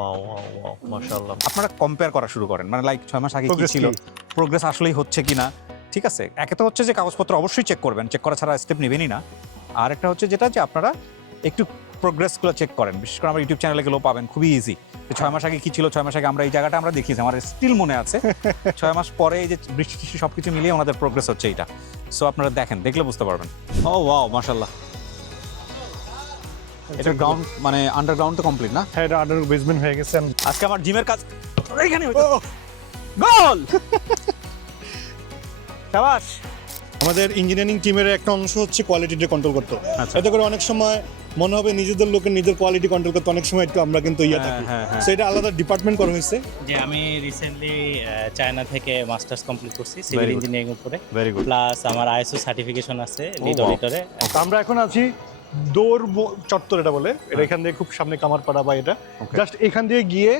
Wow wow wow মাশাআল্লাহ। আপনারা compare করা শুরু করেন, মানে লাইক 6 মাস আগে কি Progress ছিল, কি? প্রোগ্রেস আসলেই হচ্ছে কিনা। ঠিক আছে, একে তো হচ্ছে যে কাগজপত্র অবশ্যই চেক করবেন, চেক করা ছাড়া স্টেপ নেবেনই না। আর একটা হচ্ছে যেটা যে আপনারা একটু প্রোগ্রেসগুলো চেক করেন, বিশেষ করে আমার ইউটিউব চ্যানেলে গেলেও পাবেন, খুবই ইজি। 6 মাস আগে কি ছিল, 6 মাস আগে আমরা এই জায়গাটা আমরা দেখিয়েছি, আমার স্টিল মনে আছে। 6 মাস পরে এই যে বৃষ্টি টিষ্টি সব কিছু মিলিয়ে ওনাদের প্রোগ্রেস হচ্ছে এইটা। সো আপনারা দেখেন, দেখলে বুঝতে পারবেন। ও ওয়াও মাশাআল্লাহ। এটা গ্রাউন্ড মানে আন্ডারগ্রাউন্ড তো কমপ্লিট না? হ্যাঁ, এটা আন্ডার বেসমেন্ট হয়ে গেছে। আজকে আমার জিমের কাজ এইখানে হইতো। গোল! শাবাশ! আমাদের ইঞ্জিনিয়ারিং টিমের একটা অংশ হচ্ছে কোয়ালিটিটা কন্ট্রোল করতে। আচ্ছা। এতে করে অনেক সময় মনে হবে নিজেদের লোকের নিজের কোয়ালিটি কন্ট্রোল করতে অনেক সময় একটু আমরা কিন্তু থাকি। হ্যাঁ। সো এটা আলাদা ডিপার্টমেন্ট করা হয়েছে। যে আমি রিসেন্টলি চায়না থেকে মাস্টার্স কমপ্লিট করছি সিভিল Very good. ইঞ্জিনিয়ারিং উপরে। Very good. প্লাস আমার আইএসও সার্টিফিকেশন আছে লিড wow. অডিটরে। তো আমরা এখন আছি চত্বর, এটা বলে এটা এখান থেকে খুব সামনে কামারপাড়া বা এটা Okay. জাস্ট এখান দিয়ে গিয়ে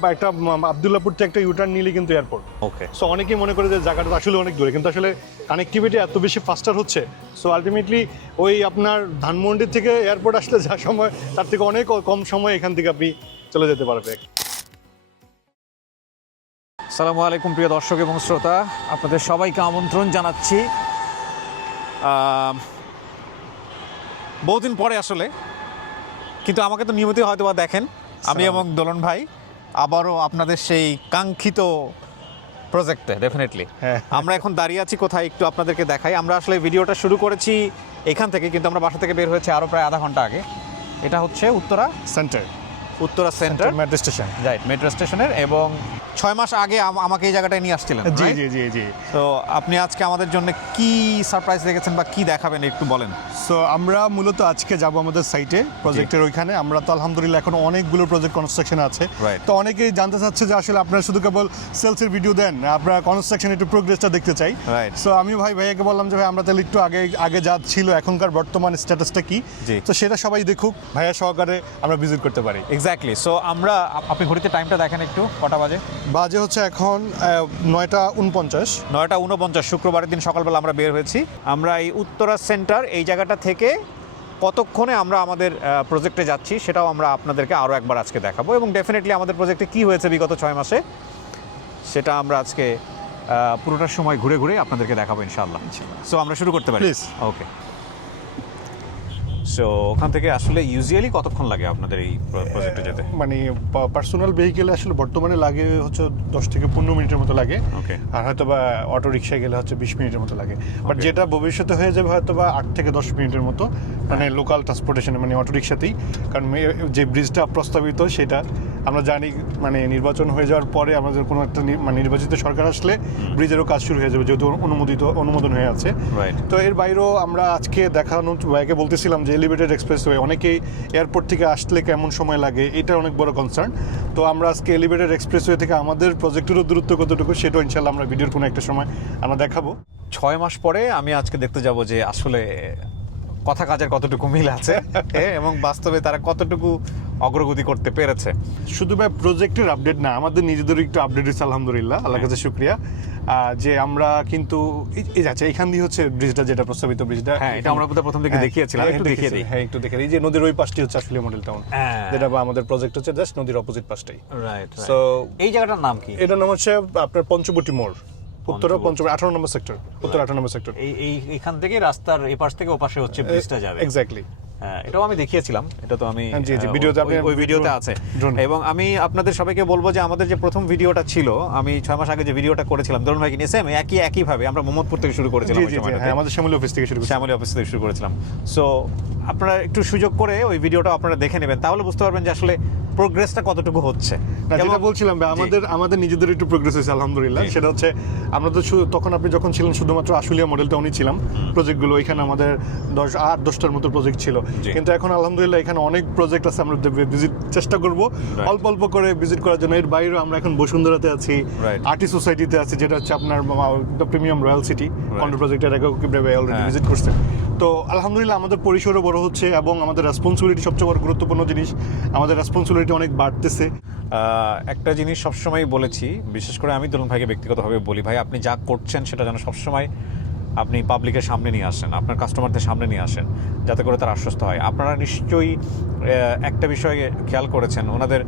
বা একটা আবদুল্লাপুর থেকে একটা ইউটার্ন নিলে কিন্তু এয়ারপোর্ট। ওকে। সো অনেকেই মনে করে যে জায়গাটা আসলে অনেক দূরে, কিন্তু আসলে কানেক্টিভিটি এত বেশি ফাস্টার হচ্ছে। সো আলটিমেটলি ওই আপনার ধানমন্ডি থেকে এয়ারপোর্ট আসলে যা সময় তার থেকে অনেক কম সময় এখান থেকে আপনি চলে যেতে পারবেন। আসসালামু আলাইকুম প্রিয় দর্শক এবং শ্রোতা, আপনাদের সবাইকে আমন্ত্রণ জানাচ্ছি। বহুদিন পরে আসলে, কিন্তু আমাকে তো নিয়মিত হয়তো বা দেখেন, আমি এবং দোলন ভাই আবারও আপনাদের সেই কাঙ্ক্ষিত প্রজেক্টে ডেফিনেটলি। হ্যাঁ। আমরা এখন দাঁড়িয়ে আছি কোথায় একটু আপনাদেরকে দেখাই। আমরা আসলে ভিডিওটা শুরু করেছি এখান থেকে, কিন্তু আমরা বাসা থেকে বের হয়েছে আরও প্রায় আধা ঘন্টা আগে। এটা হচ্ছে Uttara centre metro station. Right, metro স্টেশনের। এবং 6 মাস আগে আমাকে এই জায়গাটায় নিয়ে আসছিলেন। জি right? জি জি জি। তো আপনি আজকে আমাদের জন্য কি সারপ্রাইজ রেখেছেন বা কি দেখাবেন একটু বলেন। সো আমরা মূলত আজকে যাব আমাদের সাইটে প্রজেক্টের ওইখানে। আমরা তো আলহামদুলিল্লাহ এখন অনেকগুলো প্রজেক্ট কনস্ট্রাকশন আছে। Right. তো অনেকেই জানতে চাচ্ছে যে আসলে আপনারা শুধু কেবল সেলসের ভিডিও দেন, আপনারা কনস্ট্রাকশন একটু প্রোগ্রেসটা দেখতে চাই। Right. সো আমি ভাইয়াকে বললাম যে ভাই আমরা তাহলে একটু আগে যা ছিল এখনকার বর্তমান স্ট্যাটাসটা কি, জি। তো সেটা সবাই দেখুক, ভাইয়া সহকারে আমরা ভিজিট করতে পারি। এক্স্যাক্টলি। সো আমরা আপনি ঘড়িতে টাইমটা দেখেন একটু, কটা বাজে? বাজে হচ্ছে এখন 9:49। 9:49, শুক্রবারের দিন সকালবেলা আমরা বের হয়েছি। আমরা এই উত্তরা সেন্টার এই জায়গাটা থেকে কতক্ষণে আমরা আমাদের প্রজেক্টে যাচ্ছি সেটাও আমরা আপনাদেরকে আরও একবার আজকে দেখাবো। এবং ডেফিনেটলি আমাদের প্রজেক্টে কী হয়েছে বিগত 6 মাসে সেটা আমরা আজকে পুরোটা সময় ঘুরে ঘুরে আপনাদেরকে দেখাবো ইনশাআল্লাহ। সো আমরা শুরু করতে পারি? Please. ওকে। সো ওখান থেকে আসলে ইউজুয়ালি কতক্ষণ লাগে আপনাদের এই প্রজেক্টে যেতে? মানে পার্সোনাল ভেহিকেলে আসলে বর্তমানে লাগে হচ্ছে 10 থেকে 15 মিনিটের মতো লাগে। ওকে। আর হয়তো বা অটো রিক্সায় গেলে হচ্ছে 20 মিনিটের মতো লাগে। But Okay. যেটা ভবিষ্যতে হয়ে যাবে হয়তো বা 8 থেকে 10 মিনিটের মতো, মানে লোকাল ট্রান্সপোর্টেশনে, মানে অটো রিক্সাতেই। কারণ যে ব্রিজটা প্রস্তাবিত সেটা আমরা জানি, মানে নির্বাচন হয়ে যাওয়ার পরে আমাদের কোনো একটা মানে নির্বাচিত সরকার আসলে ব্রিজেরও কাজ শুরু হয়ে যাবে, যেহেতু অনুমোদন হয়ে আছে। রাইট। তো এর বাইরেও আমরা আজকে দেখানো ভাইকে বলতেছিলাম যে এলিভেটেড এক্সপ্রেসওয়ে অনেকেই এয়ারপোর্ট থেকে আসলে কেমন সময় লাগে, এটা অনেক বড় কনসার্ন। তো আমরা আজকে এলিভেটেড এক্সপ্রেসওয়ে থেকে আমাদের প্রজেক্টেরও দূরত্ব কতটুকু সেটাও ইনশাল্লাহ আমরা ভিডিওর কোনো একটা সময় আমরা দেখাবো। 6 মাস পরে আমি আজকে দেখতে যাব যে আসলে কথা কাজের কতটুকু মিল আছে এবং বাস্তবে তারা কতটুকু অগ্রগতি করতে পেরেছে। শুধু ভাই প্রজেক্টের আপডেট না, আমাদের নিজেদেরও একটু আপডেট হচ্ছে আলহামদুলিল্লাহ, আল্লাহ কাছে শুক্রিয়া। যে আমরা কিন্তু এই যাচ্ছে এখান দিয়ে হচ্ছে ব্রিজটা, যেটা প্রস্তাবিত ব্রিজটা, হ্যাঁ, এটা আমরা বোধহয় প্রথম থেকে দেখিয়েছিলাম, একটু দেখিয়ে দিই। হ্যাঁ, একটু দেখে দিই। যে নদীর ওই পাশটি হচ্ছে আসলে মডেল টাউন, যেটা বা আমাদের প্রজেক্ট হচ্ছে জাস্ট নদীর অপোজিট পাশটাই। রাইট। সো এই জায়গাটার নাম কি? এটার নাম হচ্ছে আপনার পঞ্চবটি মোড়, উত্তর 18 নম্বর সেক্টর, উত্তর 18 নম্বর সেক্টর। এইখান থেকে রাস্তার এপাশ থেকে ওপাশে হচ্ছে ব্রিজটা যাবে। এক্স্যাক্টলি। হ্যাঁ, এটাও আমি দেখিয়েছিলাম, এটা তো আমি জি, ভিডিওতে ওই ভিডিওতে আছে। এবং আমি আপনাদের সবাইকে বলবো যে আমাদের যে প্রথম ভিডিওটা ছিল, আমি 6 মাস আগে যে ভিডিওটা করেছিলাম দরুন ভাইকে নিয়ে, সেম একইভাবে আমরা মোহাম্মদপুর থেকে শুরু করেছিলাম ওই সময়টাতে। হ্যাঁ, আমাদের শ্যামলী অফিস থেকে শুরু করেছি। শ্যামলী অফিস থেকে শুরু করেছিলাম। সো আপনারা একটু সুযোগ করে ওই ভিডিওটা আপনারা দেখে নেবেন, তাহলে বুঝতে পারবেন যে আসলে প্রোগ্রেসটা কতটুকু হচ্ছে। যেটা বলছিলাম আমাদের নিজেদের একটু প্রোগ্রেস হয়েছে আলহামদুলিল্লাহ। সেটা হচ্ছে আমরা তো তখন আপনি যখন ছিলেন শুধুমাত্র আশুলিয়া মডেল টাউনই ছিলাম, প্রজেক্টগুলো এখানে আমাদের 8-10টার মতো প্রজেক্ট ছিল। কিন্তু এখন আলহামদুলিল্লাহ এখানে অনেক প্রজেক্ট আছে, আমরা ভিজিট চেষ্টা করব অল্প অল্প করে ভিজিট করার জন্য। এর বাইরেও আমরা এখন বসুন্ধরাতে আছি, আর্টি সোসাইটিতে আছি, যেটা হচ্ছে আপনার প্রিমিয়াম রয়্যাল সিটি কন্ডো প্রজেক্টের আগে অলরেডি ভিজিট করছে। তো আলহামদুলিল্লাহ আমাদের পরিসরও বড় হচ্ছে এবং আমাদের রেসপন্সিবিলিটি সবচেয়ে বড় গুরুত্বপূর্ণ জিনিস, আমাদের রেসপন্সিবিলিটি অনেক বাড়তেছে। একটা জিনিস সবসময় বলেছি, বিশেষ করে আমি দোলন ভাইকে ব্যক্তিগতভাবে বলি, ভাই আপনি যা করছেন সেটা যেন সবসময় আপনি পাবলিকের সামনে নিয়ে আসেন, আপনার কাস্টমারদের সামনে নিয়ে আসেন, যাতে করে তারা আশ্বস্ত হয়। আপনারা নিশ্চয়ই একটা বিষয়ে খেয়াল করেছেন, ওনাদের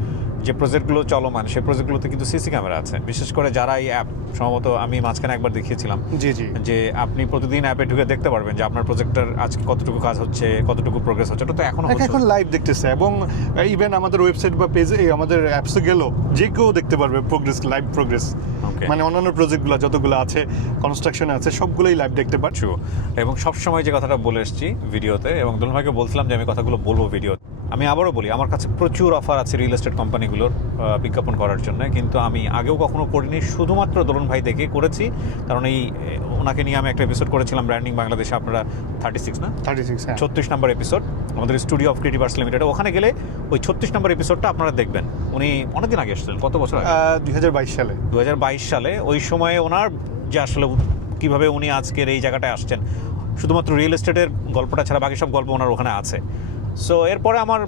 যে প্রজেক্টগুলো চলমান সেই প্রজেক্টগুলোতে কিন্তু সিসি ক্যামেরা আছে, বিশেষ করে যারা এই অ্যাপ, সম্ভবত আমি মাঝখানে একবার দেখিয়েছিলাম জি জি, যে আপনি প্রতিদিন অ্যাপে ঢুকে দেখতে পারবেন যে আপনার প্রজেক্টের আজকে কতটুকু কাজ হচ্ছে, কতটুকু প্রোগ্রেস হচ্ছে। ওটা তো এখনো এখন লাইভ দেখতেছে, এবং ইভেন আমাদের ওয়েবসাইট বা পেজে আমাদের অ্যাপসে গেলেও যে কেউ দেখতে পারবে প্রোগ্রেস, লাইভ প্রোগ্রেস। Okay. মানে অন্যান্য প্রজেক্টগুলো যতগুলো আছে, কনস্ট্রাকশনে আছে, সবগুলোই লাইভ দেখতে পাচ্ছি। এবং সবসময় যে কথাটা বলে এসেছি ভিডিওতে, এবং দুলাল ভাইকে বলছিলাম যে আমি কথাগুলো বলবো ভিডিও। আমি আবারও বলি, আমার কাছে প্রচুর অফার আছে রিয়েল এস্টেট কোম্পানিগুলোর বিজ্ঞাপন করার জন্য, কিন্তু আমি আগেও কখনো করিনি, শুধুমাত্র দুলাল ভাই দেখে করেছি। কারণ এই ওনাকে নিয়ে আমি একটা এপিসোড করেছিলাম ব্র্যান্ডিং বাংলাদেশে, আপনারা 36 না 36, হ্যাঁ। 36 নম্বর এপিসোড আমাদের studio of creative arts limited. ওখানে গেলে ওই 36 নম্বর এপিসোডটা আপনারা দেখবেন। উনি অনেকদিন আগে এসেছিলেন, কত বছর আগে? 2022 সালে। 2022 সালে। ওই সময়ে ওনার যে আসলে কীভাবে উনি আজকের এই জায়গাটায় আসছেন, শুধুমাত্র রিয়েল এস্টেটের গল্পটা ছাড়া বাকি সব গল্প ওনার ওখানে আছে। সো এরপরে আমার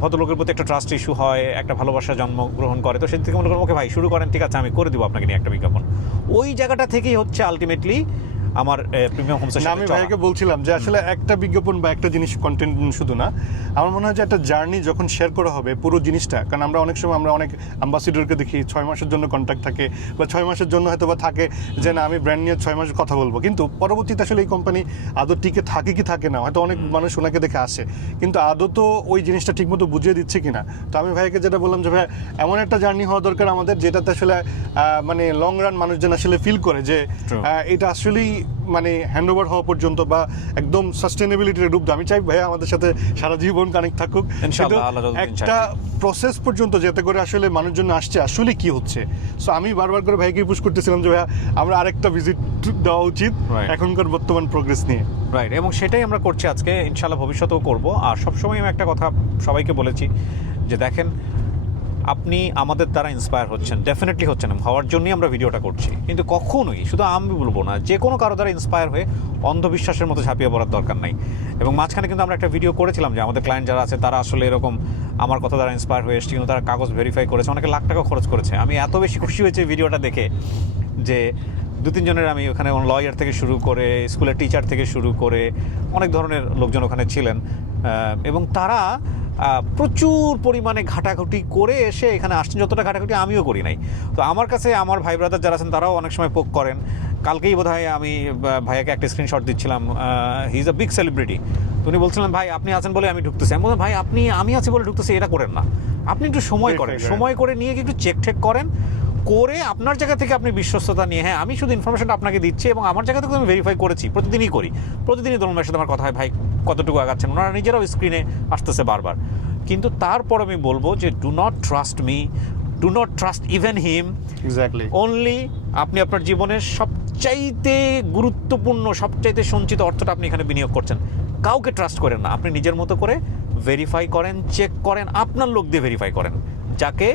ভদ্রলোকের প্রতি একটা ট্রাস্ট ইস্যু হয়, একটা ভালোবাসা জন্মগ্রহণ করে। তো সেদিন থেকে মনে করেন ওকে ভাই শুরু করেন, ঠিক আছে আমি করে দিব আপনাকে নিয়ে একটা বিজ্ঞাপন। ওই জায়গাটা থেকেই হচ্ছে আলটিমেটলি আমার প্রিমিয়াম হোমসের সাথে আমি চলা। ভাইকে বলছিলাম যে আসলে একটা বিজ্ঞাপন বা একটা জিনিস কন্টেন্ট শুধু না, আমার মনে হয় যে একটা জার্নি যখন শেয়ার করা হবে পুরো জিনিসটা, কারণ আমরা অনেক সময় আমরা অনেক অ্যাম্বাসিডরকে দেখি 6 মাসের জন্য কন্ট্যাক্ট থাকে, বা 6 মাসের জন্য হয়তো বা থাকে যে না আমি ব্র্যান্ড নিয়ে 6 মাস কথা বলবো, কিন্তু পরবর্তীতে আসলে এই কোম্পানি আদৌ টিকে থাকে কি থাকে না, হয়তো অনেক মানুষ ওনাকে দেখে আসে, কিন্তু আদৌ তো ওই জিনিসটা ঠিকমতো বুঝিয়ে দিচ্ছে কিনা। তো আমি ভাইকে যেটা বললাম যে ভাই এমন একটা জার্নি হওয়া দরকার আমাদের, যেটাতে আসলে মানে লং রান মানুষজন আসলে ফিল করে যে এটা আসলেই মানে হ্যান্ড ওভার হওয়া পর্যন্ত বা একদম সাস্টেনেবিলিটির রূপ। আমি চাই ভাইয়া আমাদের সাথে সারা জীবন কানেক্ট থাকুক, ইনশাআল্লাহ, আল্লাহ যতদিন একটা প্রসেস পর্যন্ত, যাতে করে আসলে মানুষজন আসছে আসলে কি হচ্ছে। সো আমি বারবার করে ভাইকে পুশ করতেছিলাম যে ভাইয়া আমরা আরেকটা ভিজিট দেওয়া উচিত এখনকার বর্তমান প্রোগ্রেস নিয়ে। রাইট, এবং সেটাই আমরা করছি আজকে, ইনশাআল্লাহ ভবিষ্যতেও করব। আর সবসময় আমি একটা কথা সবাইকে বলেছি যে দেখেন, আপনি আমাদের দ্বারা ইন্সপায়ার হচ্ছেন, ডেফিনেটলি হচ্ছেন, হওয়ার জন্যই আমরা ভিডিওটা করছি, কিন্তু কখনোই শুধু আমি বলবো না, যে কোনো কারো দ্বারা ইন্সপায়ার হয়ে অন্ধবিশ্বাসের মতো ঝাঁপিয়ে পড়ার দরকার নাই। এবং মাঝখানে কিন্তু আমরা একটা ভিডিও করেছিলাম যে আমাদের ক্লায়েন্ট যারা আছে তারা আসলে এরকম আমার কথা দ্বারা ইন্সপায়ার হয়ে এসেছে, কিন্তু তারা কাগজ ভেরিফাই করেছে, অনেকে লাখ টাকা খরচ করেছে। আমি এত বেশি খুশি হয়েছে ভিডিওটা দেখে যে 2-3 জনের, আমি ওখানে লয়ার থেকে শুরু করে স্কুলের টিচার থেকে শুরু করে অনেক ধরনের লোকজন ওখানে ছিলেন, এবং তারা প্রচুর পরিমাণে ঘাটাঘুটি করে এসে এখানে আসছেন। যতটা ঘাটাঘুটি আমিও করি নাই। তো আমার কাছে আমার ভাই ব্রাদার যারা আছেন তারাও অনেক সময় পোক করেন। কালকেই বোধহয় আমি ভাইয়াকে একটা স্ক্রিনশট দিচ্ছিলাম, he is a big celebrity. তো উনি বলছিলেন ভাই আপনি আছেন বলে আমি ঢুকতেছি। আমি বললাম ভাই আমি আছি বলে ঢুকতেছি এটা করেন না, আপনি একটু সময় করেন, সময় করে নিয়ে একটু চেক ঠেক করেন, করে আপনার জায়গা থেকে আপনি বিশ্বস্ততা নিয়ে, হ্যাঁ আমি শুধু ইনফরমেশনটা আপনাকে দিচ্ছি এবং আমার জায়গা থেকে আমি ভেরিফাই করেছি, প্রতিদিনই করি, প্রতিদিনই দুলাল ভাইয়ের সাথে আমার কথা হয়, ভাই কতটুকু আগাচ্ছেন, ওনারা নিজেরাও স্ক্রিনে আসতেছে বারবার। কিন্তু তারপর আমি বলবো যে do not trust me, do not trust even him. Exactly. Only আপনি আপনার জীবনের সবচাইতে গুরুত্বপূর্ণ, সবচাইতে সঞ্চিত অর্থটা আপনি এখানে বিনিয়োগ করছেন, কাউকে ট্রাস্ট করেন না। আপনি নিজের মতো করে ভেরিফাই করেন, চেক করেন, আপনার লোক দিয়ে ভেরিফাই করেন, যাকে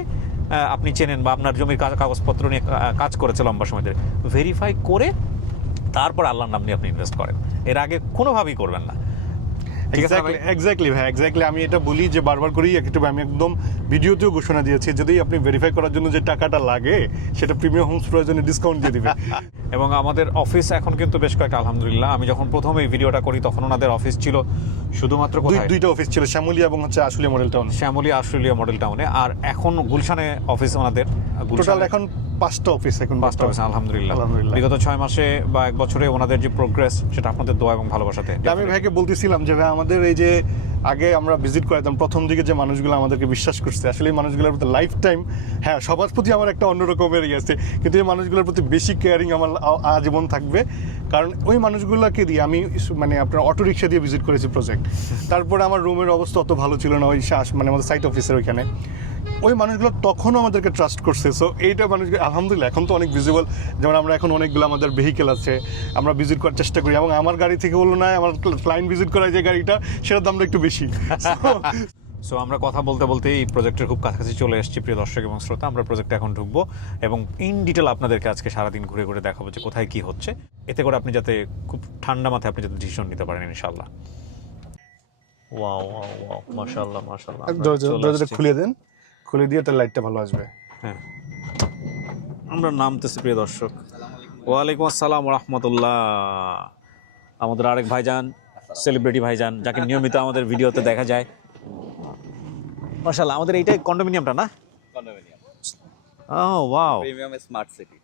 আপনি চেনেন বা আপনার জমির কাগজপত্র নিয়ে কাজ করেছে লম্বা সময় ধরে, ভেরিফাই করে তারপর আল্লাহর নাম নিয়ে আপনি ইনভেস্ট করেন। এর আগে কোনোভাবেই করবেন না। এক্স্যাক্টলি ভাই, এক্স্যাক্টলি। আমি এটা বলি যে বারবার করেই একটু, আমি একদম ভিডিওতেও ঘোষণা দিয়েছি, যদি আপনি ভেরিফাই করার জন্য যে টাকাটা লাগে সেটা প্রিমিয়াম হোমস প্রয়োজনে ডিসকাউন্ট দিয়ে দিবে। এবং আমাদের অফিস এখন কিন্তু বেশ কয়েকটা, আলহামদুলিল্লাহ। আমি যখন প্রথম এই ভিডিওটা করি তখন ওনাদের অফিস ছিল শুধুমাত্র দুইটা অফিস ছিল, শ্যামলী এবং হচ্ছে Ashulia model town. Shyamoli Ashulia model টাউনে, আর এখন গুলশানে অফিস ওনাদের। টোটাল এখন 5টা অফিস, এখন 5টা অফিস, আলহামদুলিল্লাহ। আলহামদুলিল্লাহ। বিগত 6 মাসে বা 1 বছরে ওনাদের যে প্রোগ্রেস সেটা আপনাদের দোয়া এবং ভালোবাসাতে। আমি ভাইকে বলতেছিলাম যে ভাই আমাদের এই যে আগে আমরা ভিজিট করাতাম, প্রথম দিকে যে মানুষগুলো আমাদেরকে বিশ্বাস করছে, আসলে এই মানুষগুলোর প্রতি লাইফ টাইম, হ্যাঁ সবার প্রতি আমার একটা অন্যরকমের আছে, কিন্তু এই মানুষগুলোর প্রতি বেশি কেয়ারিং আমার আজীবন থাকবে। কারণ ওই মানুষগুলোকে দিয়ে আমি মানে আপনার অটো রিক্সা দিয়ে ভিজিট করেছি প্রজেক্ট, তারপরে আমার রুমের অবস্থা অত ভালো ছিল না ওই মানে আমাদের সাইট অফিসের ওইখানে, ওই মানুষগুলো তখনও আমাদেরকে ট্রাস্ট করছে। সো এইটা মানুষগুলো আলহামদুলিল্লাহ এখন তো অনেক ভিজিবল, যেমন আমরা এখন অনেকগুলো আমাদের ভেহিকেল আছে, আমরা ভিজিট করার চেষ্টা করি, এবং আমার গাড়ি থেকে বললো না আমার ক্লায়েন্ট ভিজিট করার যে গাড়িটা সেটার দামটা একটু বেশি। সো আমরা কথা বলতে বলতে এই প্রজেক্টের খুব কাছাকাছি চলে এসেছি প্রিয় দর্শক এবং শ্রোতা। আমরা প্রজেক্টে এখন ঢুকবো এবং ইন ডিটেল আপনাদেরকে আজকে সারাদিন ঘুরে ঘুরে দেখাবো যে কোথায় কি হচ্ছে, এতে করে আপনি যাতে খুব ঠান্ডা মাথায় আপনি যাতে ডিসিশন নিতে পারেন ইনশাআল্লাহ। ওয়াও ওয়াও ওয়াও, মাশাআল্লাহ মাশাআল্লাহ। দরজাটা খুলে দেন, খুলে দিয়ে তার লাইটটা ভালো আসবে। হ্যাঁ, আমরা নামতেছি প্রিয় দর্শক। ওয়ালাইকুম আসসালাম ওয়া রাহমাতুল্লাহ। আমাদের আরেক ভাইজান, সেলিব্রিটি ভাইজান, যাকে নিয়মিত আমাদের ভিডিওতে দেখা যায়। মাশাআল্লাহ, আমাদের এইটাই কন্ডোমিনিয়ামটা না? কন্ডোমিনিয়াম ও ওয়াও, প্রিমিয়াম স্মার্ট সিটি।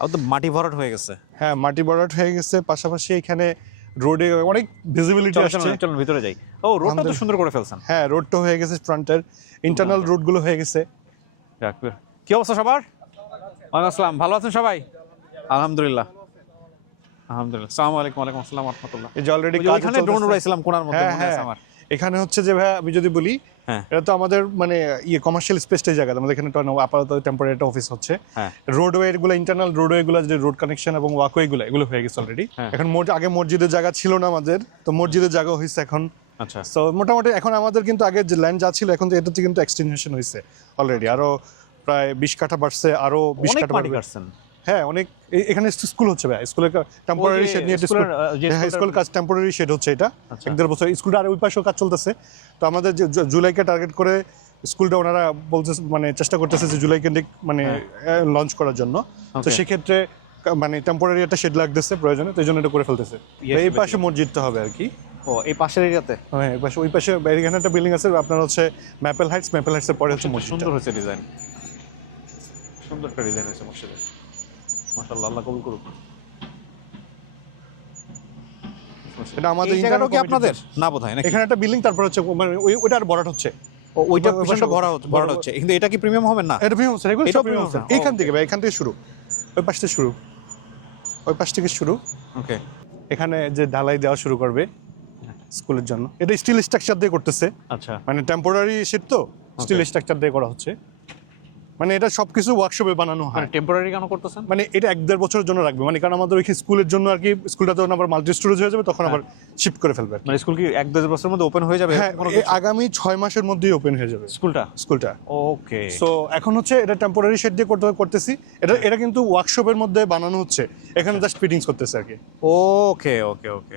আর তো মাটি ভরাট হয়ে গেছে। হ্যাঁ, মাটি ভরাট হয়ে গেছে, পাশাপাশি এখানে রোডে অনেক ভিজিবিলিটি আসছে। চলুন ভিতরে যাই। ও রোডটা তো সুন্দর করে ফেলছেন। হ্যাঁ, রোডটা হয়ে গেছে, ফ্রন্টের ইন্টারনাল রোডগুলো হয়ে গেছে। যাক, কি অবস্থা সবার? ওয়ালাইকুম আসসালাম, ভালো আছেন সবাই? আলহামদুলিল্লাহ আলহামদুলিল্লাহ। আসসালামু আলাইকুম। ওয়ালাইকুম আসসালাম ওয়া রাহমাতুল্লাহ। এই যে অলরেডি কাজ ওইখানে ড্রোন উড়াইছিলাম কোনার মধ্যে, হ্যাঁ মনে আছে হ্যাঁ, আমার। এখানে হচ্ছে যে ভাই আমি যদি বলি, হ্যাঁ। এটা তো আমাদের মানে কমার্শিয়াল স্পেসটাই জায়গা, আমাদের এখানে তো আপাতত টেম্পোরারি একটা অফিস হচ্ছে। হ্যাঁ। রোডওয়ে গুলো, ইন্টারনাল রোডওয়ে গুলো, যে রোড কানেকশন এবং ওয়াকওয়ে গুলো, এগুলো হয়ে গেছে অলরেডি। হ্যাঁ। এখন আগে মসজিদের জায়গা ছিল না আমাদের, তো মসজিদের জায়গা হয়েছে এখন। আচ্ছা, সো মোটামুটি এখন আমাদের কিন্তু আগে যে ল্যান্ড যা ছিল, এখন তো এটাতে কিন্তু এক্সটেনশন হয়েছে অলরেডি, আরো প্রায় 20 কাঠা বাড়ছে, আরো 20 অনেক কাঠা মাটি বাড়বে। কাটছেন। হ্যাঁ, অনেক। এখানে স্কুল হচ্ছে ভাই, স্কুলের টেম্পোরারি শেড নিয়ে স্কুলের, যে হ্যাঁ, স্কুল কাজ টেম্পোরারি শেড হচ্ছে এটা। আচ্ছা। 1-1.5 বছর স্কুলটা, আর ওই পাশেও কাজ চলতেছে। তো আমাদের যে জুলাইকে টার্গেট করে স্কুলটা ওনারা বলছে, মানে চেষ্টা করতেছে যে জুলাই কেন্দ্রিক মানে লঞ্চ করার জন্য। তো Okay. সেক্ষেত্রে মানে টেম্পোরারি একটা শেড লাগতেছে প্রয়োজনে, তো এই জন্য এটা করে ফেলতেছে। Yes, তো এই পাশে মসজিদটা হবে আর কি। ও এই পাশের এরিয়াতে হ্যাঁ, এই পাশে, ওই পাশে এখানে একটা বিল্ডিং আছে আপনার হচ্ছে ম্যাপেল হাইটস এর পরে হচ্ছে মসজিদ। সুন্দর হয়েছে ডিজাইন, সুন্দর একটা ডিজাইন হয়েছে মসজিদে। মাশাআল্লাহ, আল্লাহ কবুল করুক। এটা আমাদের এই জায়গাটাও কি internal আপনাদের? committee। না বোধহয় নাকি? এখানে একটা বিল্ডিং, তারপর হচ্ছে মানে ওইটা আর ভরাট হচ্ছে। ওইটা ওই পিছনটা পাশে ভরা হচ্ছে, কিন্তু এটা কি প্রিমিয়াম হবে না? এটা প্রিমিয়াম স্যার, এগুলো এটাও সব প্রিমিয়াম স্যার। premium? এইখান থেকে ভাই, এখান থেকে শুরু, ওই পাশ থেকে শুরু, ওই পাশ থেকে শুরু। ওকে, এখানে যে ঢালাই দেওয়া শুরু করবে স্কুলের জন্য, এটা স্টিল স্ট্রাকচার দিয়ে করতেছে, আচ্ছা। মানে টেম্পোরারি শেড তো স্টিল স্ট্রাকচার দিয়ে করা হচ্ছে। মানে এটা সবকিছু ওয়ার্কশপে বানানো মানে হয়। টেম্পোরারি কেন করতেছেন? মানে এটা 1-1.5 বছরের জন্য রাখবে, মানে কারণ আমাদের ওইখানে স্কুলের জন্য আর কি, স্কুলটা তখন আবার মাল্টি স্টোরেজ হয়ে যাবে, তখন আবার শিফট করে ফেলবে। মানে স্কুল কি 1-2 বছরের মধ্যে ওপেন হয়ে যাবে? হ্যাঁ, এই আগামী 6 মাসের মধ্যেই ওপেন হয়ে যাবে স্কুলটা। ওকে, সো এখন হচ্ছে এটা টেম্পোরারি শেড দিয়ে করতেছি। এটা কিন্তু ওয়ার্কশপের মধ্যে বানানো হচ্ছে, এখানে জাস্ট ফিটিংস করতেছে আর কি। ওকে ওকে ওকে।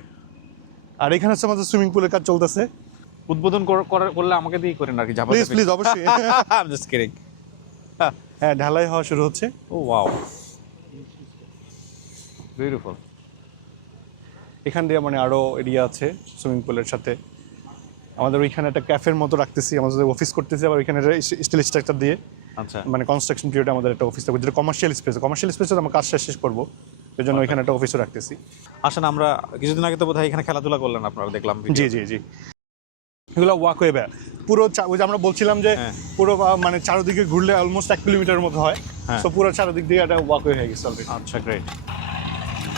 আর এখানে হচ্ছে আমাদের সুইমিং পুলের কাজ চলতেছে। উদ্বোধন করলে আমাকে দিয়ে করেন আর কি, যাবা। প্লিজ অবশ্যই। I am just kidding. হ্যাঁ, ঢালাই হওয়া শুরু হচ্ছে। ও ওয়াও, বিউটিফুল। এখান দিয়ে মানে আরো এরিয়া আছে সুইমিং পুলের সাথে। আমাদের ওইখানে একটা ক্যাফের মতো রাখতেছি, আমাদের অফিস করতেছি, আবার ওইখানে স্টিল স্ট্রাকচার দিয়ে আচ্ছা, মানে কনস্ট্রাকশন পিরিয়ডে আমাদের একটা অফিস থাকবে, যেটা কমার্শিয়াল স্পেসে আমরা কাজ শেষ করবো, ওই জন্য ওইখানে একটা অফিসও রাখতেছি। আসেন আমরা কিছুদিন আগে তো বোধহয় এখানে খেলাধুলা করলেন আপনারা, দেখলাম জি জি জি। এগুলো ওয়াকওয়ে ব্যা পুরো ওই যে আমরা বলছিলাম যে হ্যাঁ। পুরো মানে চারদিকে ঘুরলে অলমোস্ট 1 কিলোমিটারের মতো হয়। হ্যাঁ। তো পুরো চারদিক দিয়ে একটা ওয়াকওয়ে হয়ে গেছে অলরেডি। আচ্ছা, গ্রেট।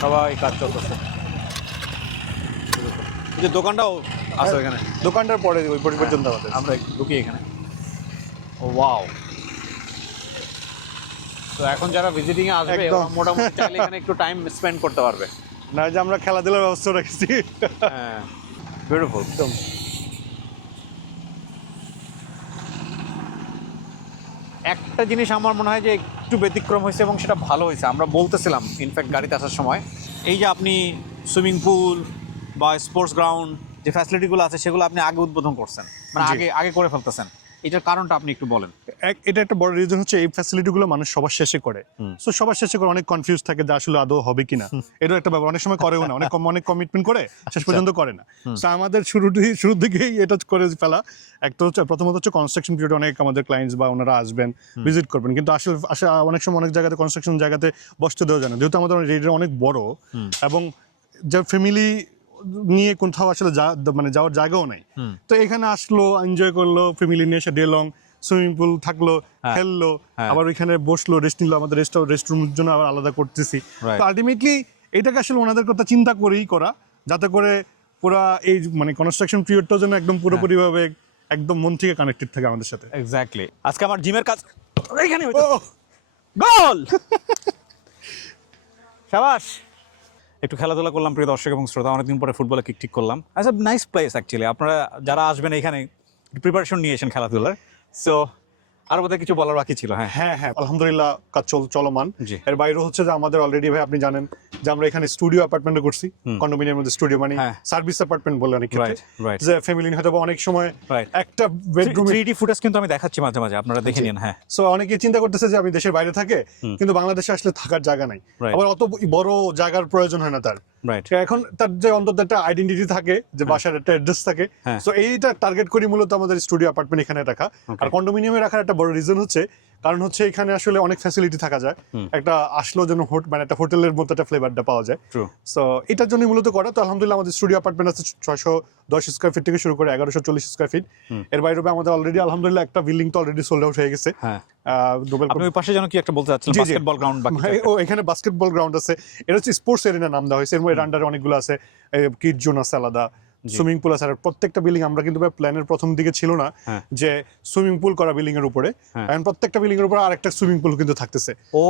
সবাই কাজ চলতেছে। এই যে দোকানটাও আছে এখানে, দোকানটার পরে ওই পর্যন্ত আমাদের। আমরা ঢুকি এখানে। ও ওয়াও। তো এখন যারা ভিজিটিং এ আসবে, একদম। ওরা মোটামুটি চাইলে এখানে একটু টাইম স্পেন্ড করতে পারবে। না যে আমরা খেলাধুলার ব্যবস্থা রাখছি। হ্যাঁ, বিউটিফুল। একদম। একটা জিনিস আমার মনে হয় যে একটু ব্যতিক্রম হয়েছে এবং সেটা ভালো হয়েছে, আমরা বলতেছিলাম ইনফ্যাক্ট গাড়িতে আসার সময়, এই যে আপনি সুইমিং পুল বা স্পোর্টস গ্রাউন্ড যে ফ্যাসিলিটিগুলো আছে সেগুলো আপনি আগে উদ্বোধন করছেন, মানে জি। আগে আগে করে ফেলতেছেন। এটার কারণটা আপনি একটু বলেন। এটা একটা বড় রিজন হচ্ছে এই ফ্যাসিলিটিগুলো মানুষ সবার শেষে করে। সো সবার শেষে করে অনেক কনফিউজ থাকে যে আসলে আদৌ হবে কিনা। এটা একটা ব্যাপার, অনেক সময় করেও না, অনেক কমিটমেন্ট করে শেষ পর্যন্ত করে না। সো আমাদের শুরুর দিকেই এটা করে ফেলা। একটা হচ্ছে প্রথমত হচ্ছে কনস্ট্রাকশন পিরিয়ড, অনেক আমাদের ক্লায়েন্টস বা ওনারা আসবেন, ভিজিট করবেন, কিন্তু আসলে অনেক সময় অনেক জায়গাতে কনস্ট্রাকশন জায়গাতে বসতে দেওয়া যায় না, যেহেতু আমাদের এরিয়া অনেক বড় এবং যে ফ্যামিলি নিয়ে কোথাও আসলে মানে যাওয়ার জায়গাও নাই। তো এখানে আসলো, এনজয় করলো, ফ্যামিলি নিয়ে এসে ডে লং সুইমিং পুল থাকলো, খেললো, আবার ওইখানে বসলো, রেস্ট নিলো। আমাদের রেস্ট রুমের জন্য আবার আলাদা করতেছি। তো আলটিমেটলি এটাকে আসলে ওনাদের কথা চিন্তা করেই করা, যাতে করে পুরা এই মানে কনস্ট্রাকশন পিরিয়ডটার জন্য একদম পুরোপুরিভাবে একদম মন থেকে কানেক্টেড থাকে আমাদের সাথে। এক্স্যাক্টলি। আজকে আমার জিমের কাজ এখানে হইতো। গোল! শাবাশ! একটু খেলাধুলা করলাম প্রিয় দর্শক এবং শ্রোতা, অনেকদিন পরে ফুটবলে কিক করলাম। আচ্ছা, নাইস প্লেস অ্যাকচুয়ালি। আপনারা যারা আসবেন এখানে প্রিপারেশন নিয়ে এসেন খেলাধুলার। সো আর বোধহয় কিছু বলার বাকি ছিল। হ্যাঁ হ্যাঁ, আলহামদুলিল্লাহ কাজ চলমান। জি। এর বাইরে হচ্ছে যে আমাদের অলরেডি ভাই আপনি জানেন যে আমরা এখানে স্টুডিও অ্যাপার্টমেন্টে করছি, কন্ডোমিনিয়ামের মধ্যে স্টুডিও, মানে হ্যাঁ। সার্ভিস অ্যাপার্টমেন্ট বলে অনেক ক্ষেত্রে, রাইট। যে ফ্যামিলি হয়তো বা অনেক সময় Right. একটা বেডরুমে। 3D ফুটেজ কিন্তু আমি দেখাচ্ছি মাঝে মাঝে, আপনারা দেখে নিন। হ্যাঁ, সো অনেকে চিন্তা করতেছে যে আমি দেশের বাইরে থাকে, কিন্তু বাংলাদেশে আসলে থাকার জায়গা নাই, Right. আবার অত বড় জায়গার প্রয়োজন হয় না তার। রাইট এখন তার যে অন্তত একটা আইডেন্টিটি থাকে, যে বাসার একটা অ্যাড্রেস থাকে, হ্যাঁ। সো এইটা টার্গেট করি মূলত আমাদের স্টুডিও অ্যাপার্টমেন্ট এখানে রাখা। আর কন্ডোমিনিয়ামে রাখার একটা বড় রিজন হচ্ছে কারণ হচ্ছে এখানে আসলে অনেক ফ্যাসিলিটি থাকা যায়, একটা আসলেও যেন মানে একটা হোটেলের মতো একটা ফ্লেভারটা পাওয়া যায়। ট্রু। সো এটার জন্য মূলত করা। তো আলহামদুলিল্লাহ আমাদের স্টুডিও অ্যাপার্টমেন্ট আছে 610 স্কয়ার ফিট থেকে শুরু করে 1140 স্কয়ার ফিট। এর বাইরে আমাদের অলরেডি আলহামদুলিল্লাহ একটা বিল্ডিং তো অলরেডি সোল্ড আউট হয়ে গেছে। হ্যাঁ, নোবেল আপনি ওই পাশে যেন কি একটা বলতে চাচ্ছিলেন, জি, জি। বাস্কেটবল গ্রাউন্ড বাকি ভাই, ও এখানে বাস্কেটবল গ্রাউন্ড আছে, এটা হচ্ছে স্পোর্টস এরিনা নাম দেওয়া হয়েছে। এর আন্ডারে অনেকগুলো আছে, কিড জোন আছে আলাদা, সুইমিং পুল আছে। আর প্রত্যেকটা বিল্ডিং আমরা কিন্তু প্ল্যানের প্রথম দিকে ছিল না হ্যাঁ। যে সুইমিং পুল করা বিল্ডিং এর উপরে, হ্যাঁ। এখন প্রত্যেকটা বিল্ডিং এর উপরে আরেকটা সুইমিং পুল কিন্তু থাকতেছে। ও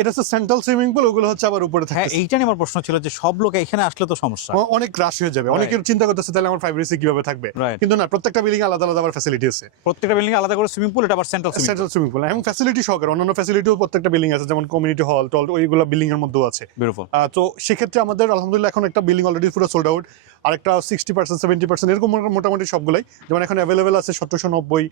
এটা হচ্ছে সেন্ট্রাল সুইমিং পুল, ওগুলো হচ্ছে আবার উপরে হ্যাঁ, থাকতেছে। এইটা নিয়ে আমার প্রশ্ন ছিল যে সব লোক এখানে আসলে তো সমস্যা। অনেক রাশ হয়ে যাবে, Right. অনেকের চিন্তা করতেছে তাহলে আমার প্রাইভেসি কিভাবে থাকবে, Right. কিন্তু না, প্রত্যেকটা বিল্ডিং আলাদা আলাদা আবার ফ্যাসিলিটি আছে। প্রত্যেকটা বিল্ডিং আলাদা করে সুইমিং পুল, এটা আবার central swimming central swimming pool এবং ফ্যাসিলিটি সহকারে অন্যান্য ফ্যাসিলিটিও প্রত্যেকটা বিল্ডিং আছে, যেমন কমিউনিটি হল টল, ওইগুলো বিল্ডিং এর মধ্যেও আছে। বিউটিফুল। তো সেক্ষেত্রে আমাদের আলহামদুলিল্লাহ এখন একটা বিল্ডিং অলরেডি পুরো সোল্ড আউট, আরেকটা 60% 70% এরকম মোটামুটি সবগুলাই, যেমন এখন অ্যাভেলেবেল আছে 1790,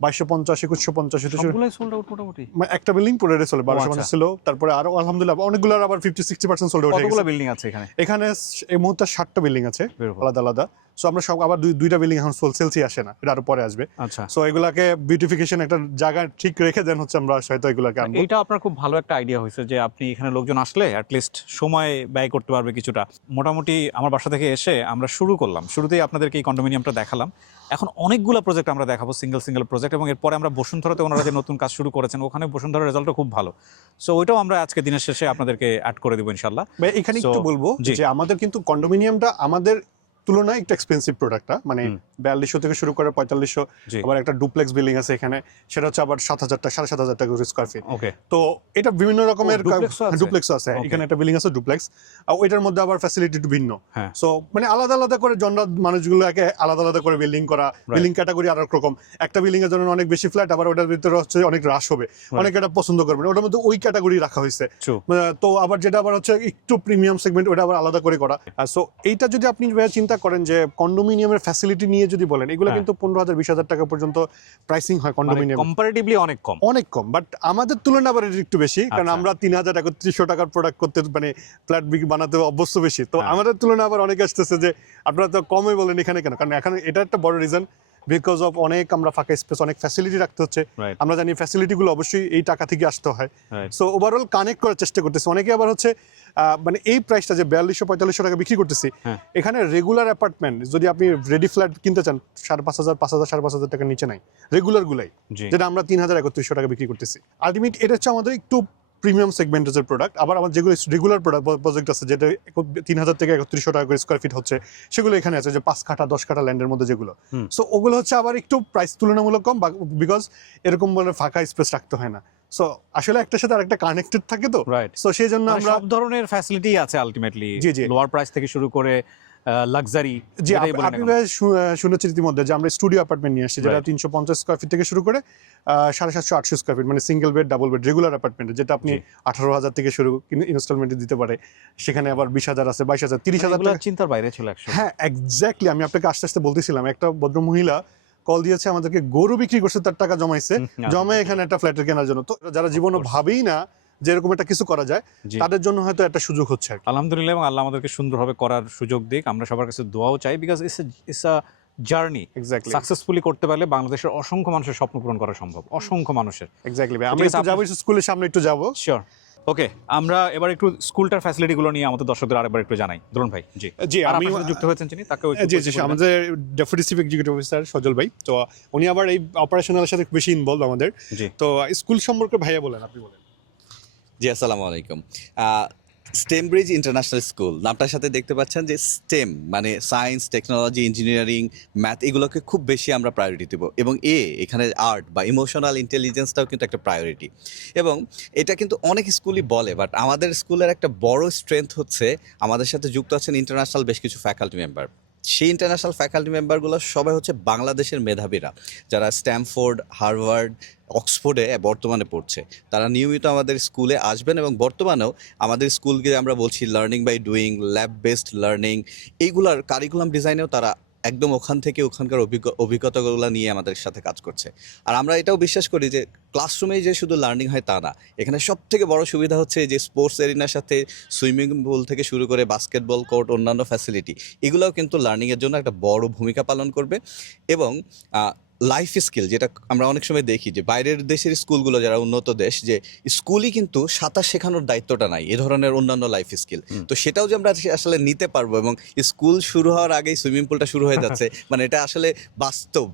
2250, 2150, সবগুলাই সোল্ড আউট মোটামুটি। একটা বিল্ডিং পুরো রেডি চলে, 1250 আচ্ছা। ছিল, তারপরে আরো আলহামদুলিল্লাহ অনেকগুলো আবার 50-60% সোল্ড আউট হয়ে কতগুলো গেছে। বিল্ডিং আছে এখানে? এখানে এই মুহূর্তে 7টা বিল্ডিং আছে Beautiful. আলাদা আলাদা। সো আমরা সব আবার দুইটা বিল্ডিং এখন সেলসই আসে না, এটা আরো পরে আসবে। আচ্ছা, সো এগুলাকে বিউটিফিকেশন একটা জায়গা ঠিক রেখে দেন হচ্ছে আমরা হয়তো এগুলাকে আনবো। এইটা আপনার খুব ভালো একটা আইডিয়া হয়েছে যে আপনি এখানে লোকজন আসলে অ্যাটলিস্ট সময় ব্যয় করতে পারবে কিছুটা। মোটামুটি আমার বাসা থেকে এসে আমরা শুরু করলাম, শুরুতেই আপনাদেরকে এই কন্ডোমিনিয়ামটা দেখালাম। এখন অনেকগুলো প্রজেক্ট আমরা দেখাবো, সিঙ্গেল প্রজেক্ট, এবং এরপরে আমরা বসুন্ধরাতে ওনারা যে নতুন কাজ শুরু করেছেন, ওখানে বসুন্ধরার রেজাল্টও খুব ভালো। সো ওইটাও আমরা আজকে দিনের শেষে আপনাদেরকে অ্যাড করে দেবো ইনশাল্লাহ। ভাই, এখানে একটু So, বলবো জি। যে আমাদের কিন্তু কন্ডোমিনিয়ামটা আমাদের তুলনায় একটু এক্সপেন্সিভ প্রোডাক্টটা, মানে 4200 থেকে শুরু করে 4500। জি। আবার একটা ডুপ্লেক্স বিল্ডিং আছে এখানে, সেটা হচ্ছে আবার 7000 টাকা 7500 টাকা স্কয়ার ফিট। ওকে, তো এটা বিভিন্ন রকমের ডুপ্লেক্সও আছে? ডুপ্লেক্সও আছে, Okay. এখানে একটা বিল্ডিং আছে ডুপ্লেক্স, আর ওইটার মধ্যে আবার ফ্যাসিলিটি একটু ভিন্ন। হ্যাঁ। সো মানে আলাদা আলাদা করে জনরা মানুষগুলোকে আলাদা আলাদা করে বিল্ডিং করা, বিল্ডিং ক্যাটাগরি আর এক রকম। একটা বিল্ডিং এর জন্য অনেক বেশি ফ্ল্যাট, আবার ওটার ভিতরে হচ্ছে অনেক রাশ হবে, অনেকে এটা পছন্দ করবে না, ওটার মধ্যে ওই ক্যাটাগরি রাখা হয়েছে। True. তো আবার যেটা আবার হচ্ছে একটু প্রিমিয়াম সেগমেন্ট, ওটা আবার আলাদা করে করা। সো এইটা যদি আপনি চিন্তা করেন যে কন্ডোমিনিয়ামের ফ্যাসিলিটি নিয়ে যদি বলেন, এগুলো হ্যাঁ। কিন্তু 15,000-20,000 টাকা পর্যন্ত প্রাইসিং হয় কন্ডোমিনিয়াম, কম্পারেটিভলি অনেক কম। অনেক কম। বাট আমাদের তুলনায় আবার এটা একটু বেশি, কারণ আচ্ছা। আমরা 3,000-3,100 টাকার প্রোডাক্ট করতে, মানে ফ্ল্যাট বানাতে অভ্যস্ত বেশি। তো হ্যাঁ। আমাদের তুলনায় আবার অনেকে আসতেছে যে আপনারা তো কমই বলেন এখানে কেন, কারণ এখানে এটা একটা বড় রিজন, বিকজ অফ অনেক আমরা ফাঁকা স্পেস, অনেক ফ্যাসিলিটি রাখতে হচ্ছে। Right. আমরা জানি ফ্যাসিলিটিগুলো অবশ্যই এই টাকা থেকে আসতে হয়। Right. সো ওভারঅল কানেক্ট করার চেষ্টা করতেছি। অনেকে আবার হচ্ছে মানে এই প্রাইসটা যে 4200-4500 টাকা বিক্রি করতেছি, হ্যাঁ। এখানে রেগুলার অ্যাপার্টমেন্ট যদি আপনি রেডি ফ্ল্যাট কিনতে চান 5,500, 5,000, 5,500 টাকার নিচে নাই রেগুলার গুলাই, জি। যেটা আমরা 3,000-3,100 টাকা বিক্রি করতেছি। আলটিমেট এটা হচ্ছে আমাদের একটু প্রিমিয়াম সেগমেন্টের প্রোডাক্ট। আবার আমার যেগুলো রেগুলার প্রজেক্ট আছে, যেটা 3,000 থেকে 3,100 টাকা করে স্কোয়ার ফিট হচ্ছে, সেগুলো এখানে আছে, যে 5 কাঠা 10 কাঠা ল্যান্ডের মধ্যে যেগুলো। সো ওগুলো হচ্ছে আবার একটু প্রাইস তুলনামূলক কম, বিকজ এরকম বলে ফাঁকা স্পেস রাখতে হয় না। সো আসলে একটার সাথে আরেকটা কানেক্টেড থাকে তো, Right. সো সেই জন্য মানে আমরা সব ধরনের ফ্যাসিলিটি আছে আলটিমেটলি, জি, জি। লোয়ার প্রাইস থেকে শুরু করে লাক্সারি। যে আপনি শুনেছেন ইতিমধ্যে যে আমরা স্টুডিও অ্যাপার্টমেন্ট নিয়ে আসছি, যেটা Right. 350 স্কোয়ার ফিট থেকে শুরু করে 750-800 স্কোয়ার ফিট, মানে single bed double bed regular apartment, যেটা আপনি জি। 18,000 থেকে শুরু ইনস্টলমেন্টে দিতে পারে। সেখানে আবার 20,000 আছে, 22,000, 30,000 টাকা। চিন্তার বাইরে ছিল একসময়। হ্যাঁ, এক্স্যাক্টলি। আমি আপনাকে আস্তে আস্তে বলতেছিলাম, একটা ভদ্র মহিলা কল দিয়েছে আমাদেরকে, গরু বিক্রি করছে, তার টাকা জমাইছে, জমে এখানে একটা ফ্ল্যাটের কেনার জন্য। তো যারা জীবনে ভাবেই না যে এরকম একটা কিছু করা যায়, জি। তাদের জন্য হয়তো একটা সুযোগ হচ্ছে আর কি। আলহামদুলিল্লাহ, এবং আল্লাহ আমাদেরকে সুন্দরভাবে করার সুযোগ দিক। আমরা সবার কাছে দোয়াও চাই, because it's a journey. Exactly, successfully করতে পারলে বাংলাদেশের অসংখ্য মানুষের স্বপ্ন পূরণ করা সম্ভব, অসংখ্য মানুষের। এক্স্যাক্টলি ভাই। ঠিক আমরা আছে, একটু যাবো স্কুলের সামনে, একটু যাবো। শিওর। ওকে, আমরা এবার একটু স্কুলটার ফ্যাসিলিটিগুলো নিয়ে আমাদের দর্শকদের আরেকবার একটু জানাই। ধরুন ভাই। জি জি, আর আমি আপনার সাথে যুক্ত হয়েছেন যিনি, তাকেও একটু জি জি পরিচয় করে দেন। আমাদের ডেপুটি চিফ এক্সিকিউটিভ অফিসার সজল ভাই। তো উনি আবার এই অপারেশনাল সাথে বেশি ইনভলভ আমাদের। জি। তো স্কুল সম্পর্কে ভাইয়া বলেন, আপনি বলেন। জি, আসসালামু আলাইকুম। স্টেম ব্রিজ ইন্টারন্যাশনাল স্কুল নামটার সাথে দেখতে পাচ্ছেন যে স্টেম মানে সায়েন্স, টেকনোলজি, ইঞ্জিনিয়ারিং, ম্যাথ, এগুলোকে খুব বেশি আমরা প্রায়োরিটি দেবো, এবং এখানে আর্ট বা ইমোশনাল ইন্টেলিজেন্সটাও কিন্তু একটা প্রায়োরিটি। এবং এটা কিন্তু অনেক স্কুলই বলে, বাট আমাদের স্কুলের একটা বড় স্ট্রেংথ হচ্ছে আমাদের সাথে যুক্ত আছেন ইন্টারন্যাশনাল বেশ কিছু ফ্যাকাল্টি মেম্বার। সেই ইন্টারন্যাশনাল ফ্যাকাল্টি মেম্বারগুলো সবাই হচ্ছে বাংলাদেশের মেধাবীরা, যারা স্ট্যামফোর্ড, হার্ভার্ড, অক্সফোর্ডে বর্তমানে পড়ছে। তারা নিয়মিত আমাদের স্কুলে আসবেন, এবং বর্তমানেও আমাদের স্কুলকে আমরা বলছি learning by doing, lab based learning, এইগুলার কারিকুলাম ডিজাইনেও তারা একদম ওখান থেকে ওখানকার অভিজ্ঞতাগুলো নিয়ে আমাদের সাথে কাজ করছে। আর আমরা এটাও বিশ্বাস করি যে ক্লাসরুমেই যে শুধু লার্নিং হয় তা না, এখানে সব থেকে বড় সুবিধা হচ্ছে যে স্পোর্টস এরিনার সাথে সুইমিং পুল থেকে শুরু করে বাস্কেটবল কোর্ট, অন্যান্য ফ্যাসিলিটি, এগুলোও কিন্তু লার্নিংয়ের জন্য একটা বড় ভূমিকা পালন করবে। এবং লাইফ স্কিল, যেটা আমরা অনেক সময় দেখি যে বাইরের দেশের স্কুলগুলো, যারা উন্নত দেশ, যে স্কুলই কিন্তু সাঁতার শেখানোর দায়িত্বটা নাই, এ ধরনের অন্যান্য লাইফ স্কিল। তো সেটাও যে আমরা আসলে নিতে পারবো, এবং স্কুল শুরু হওয়ার আগেই সুইমিং পুলটা শুরু হয়ে যাচ্ছে, মানে এটা আসলে বাস্তব।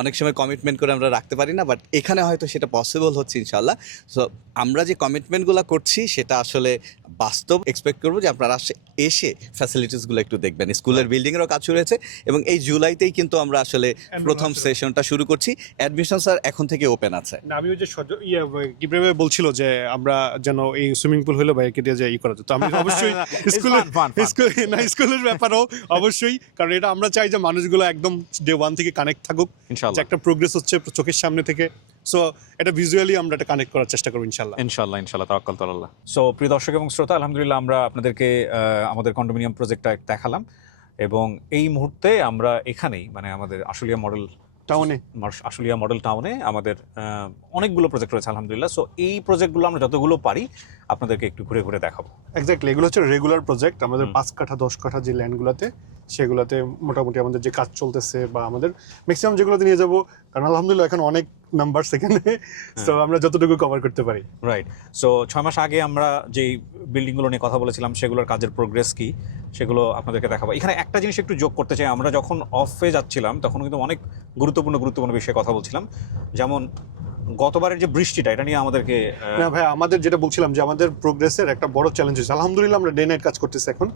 অনেক সময় কমিটমেন্ট করে আমরা রাখতে পারি না, বাট এখানে হয়তো সেটা পসিবল হচ্ছে ইনশাল্লাহ। সো আমরা যে কমিটমেন্টগুলো করছি সেটা আসলে বাস্তব। এক্সপেক্ট করবো যে আপনারা এসে ফ্যাসিলিটিসগুলো একটু দেখবেন। স্কুলের বিল্ডিংয়েরও কাজ শুরু হয়েছে, এবং এই জুলাইতেই কিন্তু আমরা আসলে প্রথম সেশনটা শুরু করছি। অ্যাডমিশন স্যার এখন থেকে ওপেন আছে। না, আমি ওই যে কিভাবে বলছিল যে আমরা যেন এই সুইমিং পুল হলো বাইকে দিয়ে যে করা যেত, আমি অবশ্যই স্কুলের ব্যাপারও অবশ্যই, কারণ এটা আমরা চাই যে মানুষগুলো একদম ডে ওয়ান থেকে কানেক্ট থাকুক, যে একটা প্রোগ্রেস হচ্ছে চোখের সামনে থেকে। সো এটা ভিজুয়ালি আমরা এটা কানেক্ট করার চেষ্টা করবো ইনশাল্লাহ তাওয়াক্কাল আল্লাহ। সো প্রিয় দর্শক এবং শ্রোতা, আলহামদুলিল্লাহ আমরা আপনাদেরকে আমাদের কন্ডোমিনিয়াম প্রজেক্টটা দেখালাম, এবং এই মুহূর্তে আমরা এখানেই, মানে আমাদের আশুলিয়া মডেল টাউনে আমাদের অনেকগুলো প্রজেক্ট রয়েছে আলহামদুলিল্লাহ। সো এই প্রজেক্টগুলো আমরা যতগুলো পারি আপনাদেরকে একটু ঘুরে ঘুরে দেখাবো। এক্স্যাক্টলি, এগুলো হচ্ছে রেগুলার প্রজেক্ট। আমাদের 5 কাঠা 10 কাঠা যে ল্যান্ডগুলোতে, সেগুলোতে মোটামুটি আমাদের যে কাজ চলতেছে, বা আমাদের ম্যাক্সিমাম যেগুলোতে নিয়ে যাবো, কারণ আলহামদুলিল্লাহ এখন অনেক নাম্বার সেখানে, সো আমরা যতটুকু কভার করতে পারি। রাইট। সো 6 মাস আগে আমরা যেই বিল্ডিংগুলো নিয়ে কথা বলেছিলাম সেগুলোর কাজের প্রোগ্রেস কি সেগুলো আপনাদেরকে দেখাবো। এখানে একটা জিনিস একটু যোগ করতে চাই, আমরা যখন অফে যাচ্ছিলাম তখন কিন্তু অনেক গুরুত্বপূর্ণ বিষয়ে কথা বলছিলাম, যেমন গতবারের যে বৃষ্টিটা, এটা নিয়ে আমাদেরকে না ভাই, আমাদের যেটা বলছিলাম যে আমাদের প্রোগ্রেসের একটা বড় চ্যালেঞ্জ হয়েছে। আলহামদুলিল্লাহ আমরা ডে নাইট কাজ করতেছি এখন,